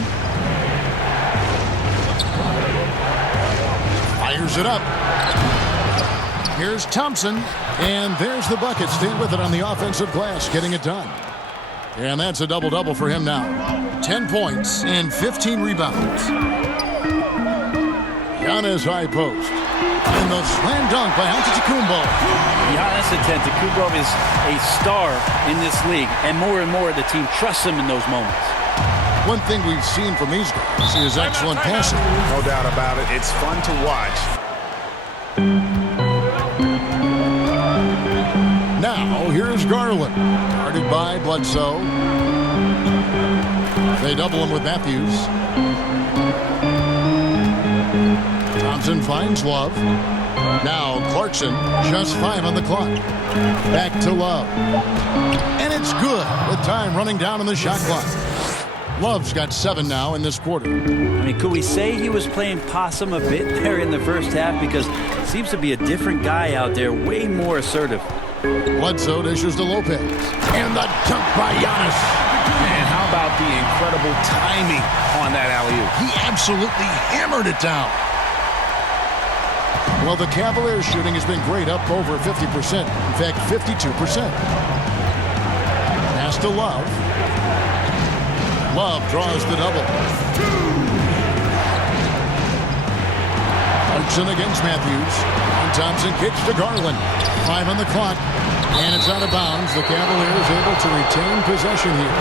Fires it up. Here's Thompson. And there's the bucket. Staying with it on the offensive glass, getting it done. And that's a double-double for him now. 10 points and 15 rebounds. Giannis high post. And the slam dunk by Antetokounmpo. Giannis Antetokounmpo is a star in this league, and more the team trusts him in those moments. One thing we've seen from these guys is excellent passing. No doubt about it. It's fun to watch. Now, here's Garland. Guarded by Bledsoe. They double him with Matthews. Thompson finds Love. Now Clarkson, just 5 on the clock. Back to Love. And it's good with time running down on the shot clock. Love's got 7 now in this quarter. I mean, could we say he was playing possum a bit there in the first half? Because it seems to be a different guy out there, way more assertive. Bledsoe dishes to Lopez. And the dunk by Giannis. And how about the incredible timing on that alley-oop? He absolutely hammered it down. Well, the Cavaliers shooting has been great, up over 50%. In fact, 52%. Pass to Love. Love draws the double. Clarkson against Matthews. And Thompson kicks to Garland. 5 on the clock. And it's out of bounds. The Cavaliers able to retain possession here.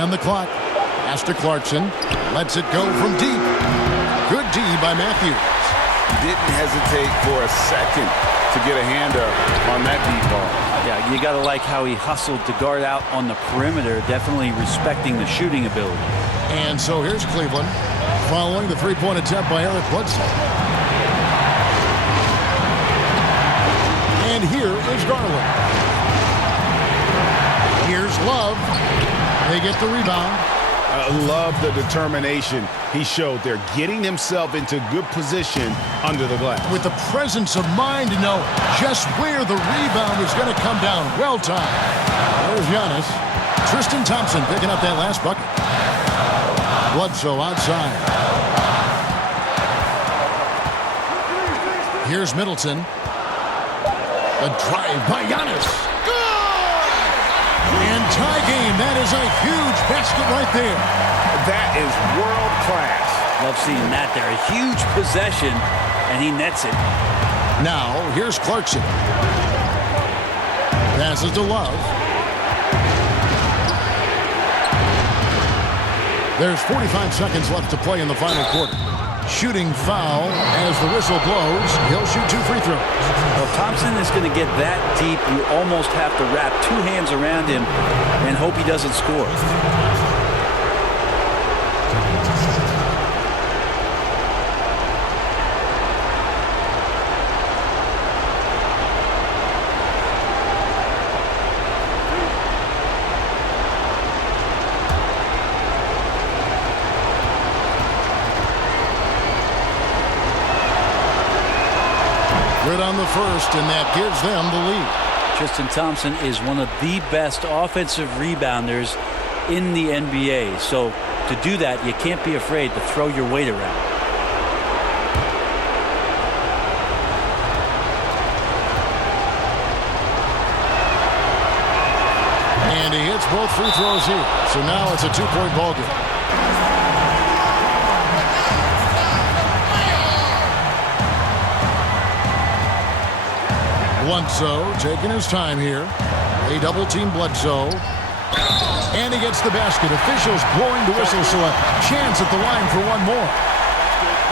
On the clock. Pass to Clarkson. Lets it go from deep. Good D by Matthews. Didn't hesitate for a second to get a hand up on that deep ball. Yeah, you got to like how he hustled to guard out on the perimeter, definitely respecting the shooting ability. And so here's Cleveland following the three-point attempt by Eric Bledsoe. And here is Garland. Here's Love. They get the rebound. I love the determination he showed there, getting himself into good position under the glass. With the presence of mind to know just where the rebound is going to come down. Well timed. There's Giannis. Tristan Thompson picking up that last bucket. Bledsoe outside. Here's Middleton. A drive by Giannis. And tie game. That is a huge basket right there. That is world class. Love seeing that there. A huge possession, and he nets it. Now, here's Clarkson. Passes to Love. There's 45 seconds left to play in the final quarter. Shooting foul as the whistle blows. He'll shoot 2 free throws. Well, Thompson is going to get that deep. You almost have to wrap 2 hands around him and hope he doesn't score. Good on the first, and that gives them the lead. Tristan Thompson is one of the best offensive rebounders in the NBA. So to do that, you can't be afraid to throw your weight around. both free throws here. So now it's a 2-point ball game. Bledsoe taking his time here. They double-team Bledsoe. And he gets the basket. Officials blowing the whistle, so a chance at the line for one more.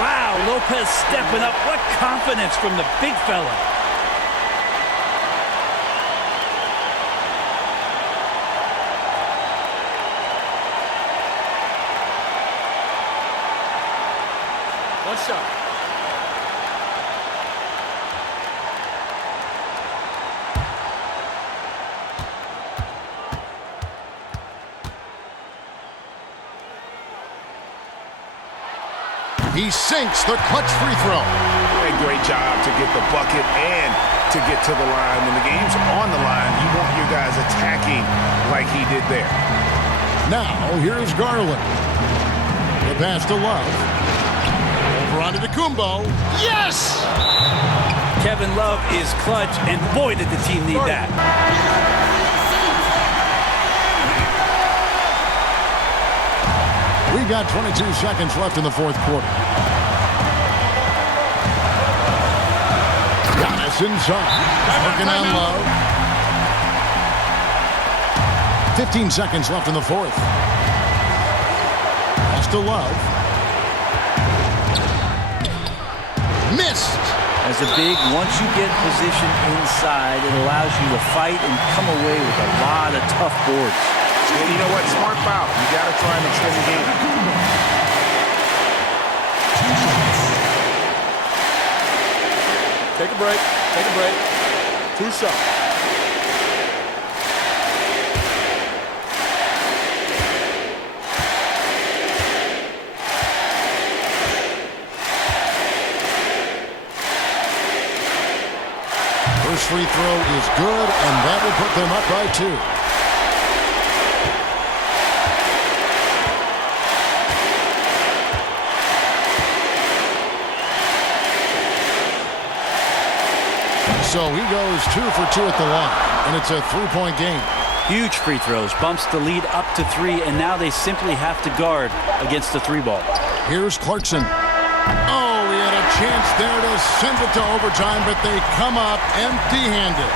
Wow, Lopez stepping up. What confidence from the big fella. One shot. He sinks the clutch free throw. A great job to get the bucket and to get to the line. When the game's on the line, you want your guys attacking like he did there. Now, here's Garland. The pass to Love. Over onto Kumbo. Yes! Kevin Love is clutch, and boy, did the team need that. We've got 22 seconds left in the fourth quarter. Giannis inside. Working on Love. 15 seconds left in the fourth. Pass to Love. Missed. As a big, once you get position inside, it allows you to fight and come away with a lot of tough boards. And you know what? Smart foul. You got to try and extend the game. Take a break. Take a break. 2 shots. First free throw is good, and that will put them up by 2. So he goes 2 for 2 at the line, and it's a 3-point game. Huge free throws, bumps the lead up to 3, and now they simply have to guard against the 3-ball. Here's Clarkson. Oh, he had a chance there to send it to overtime, but they come up empty-handed.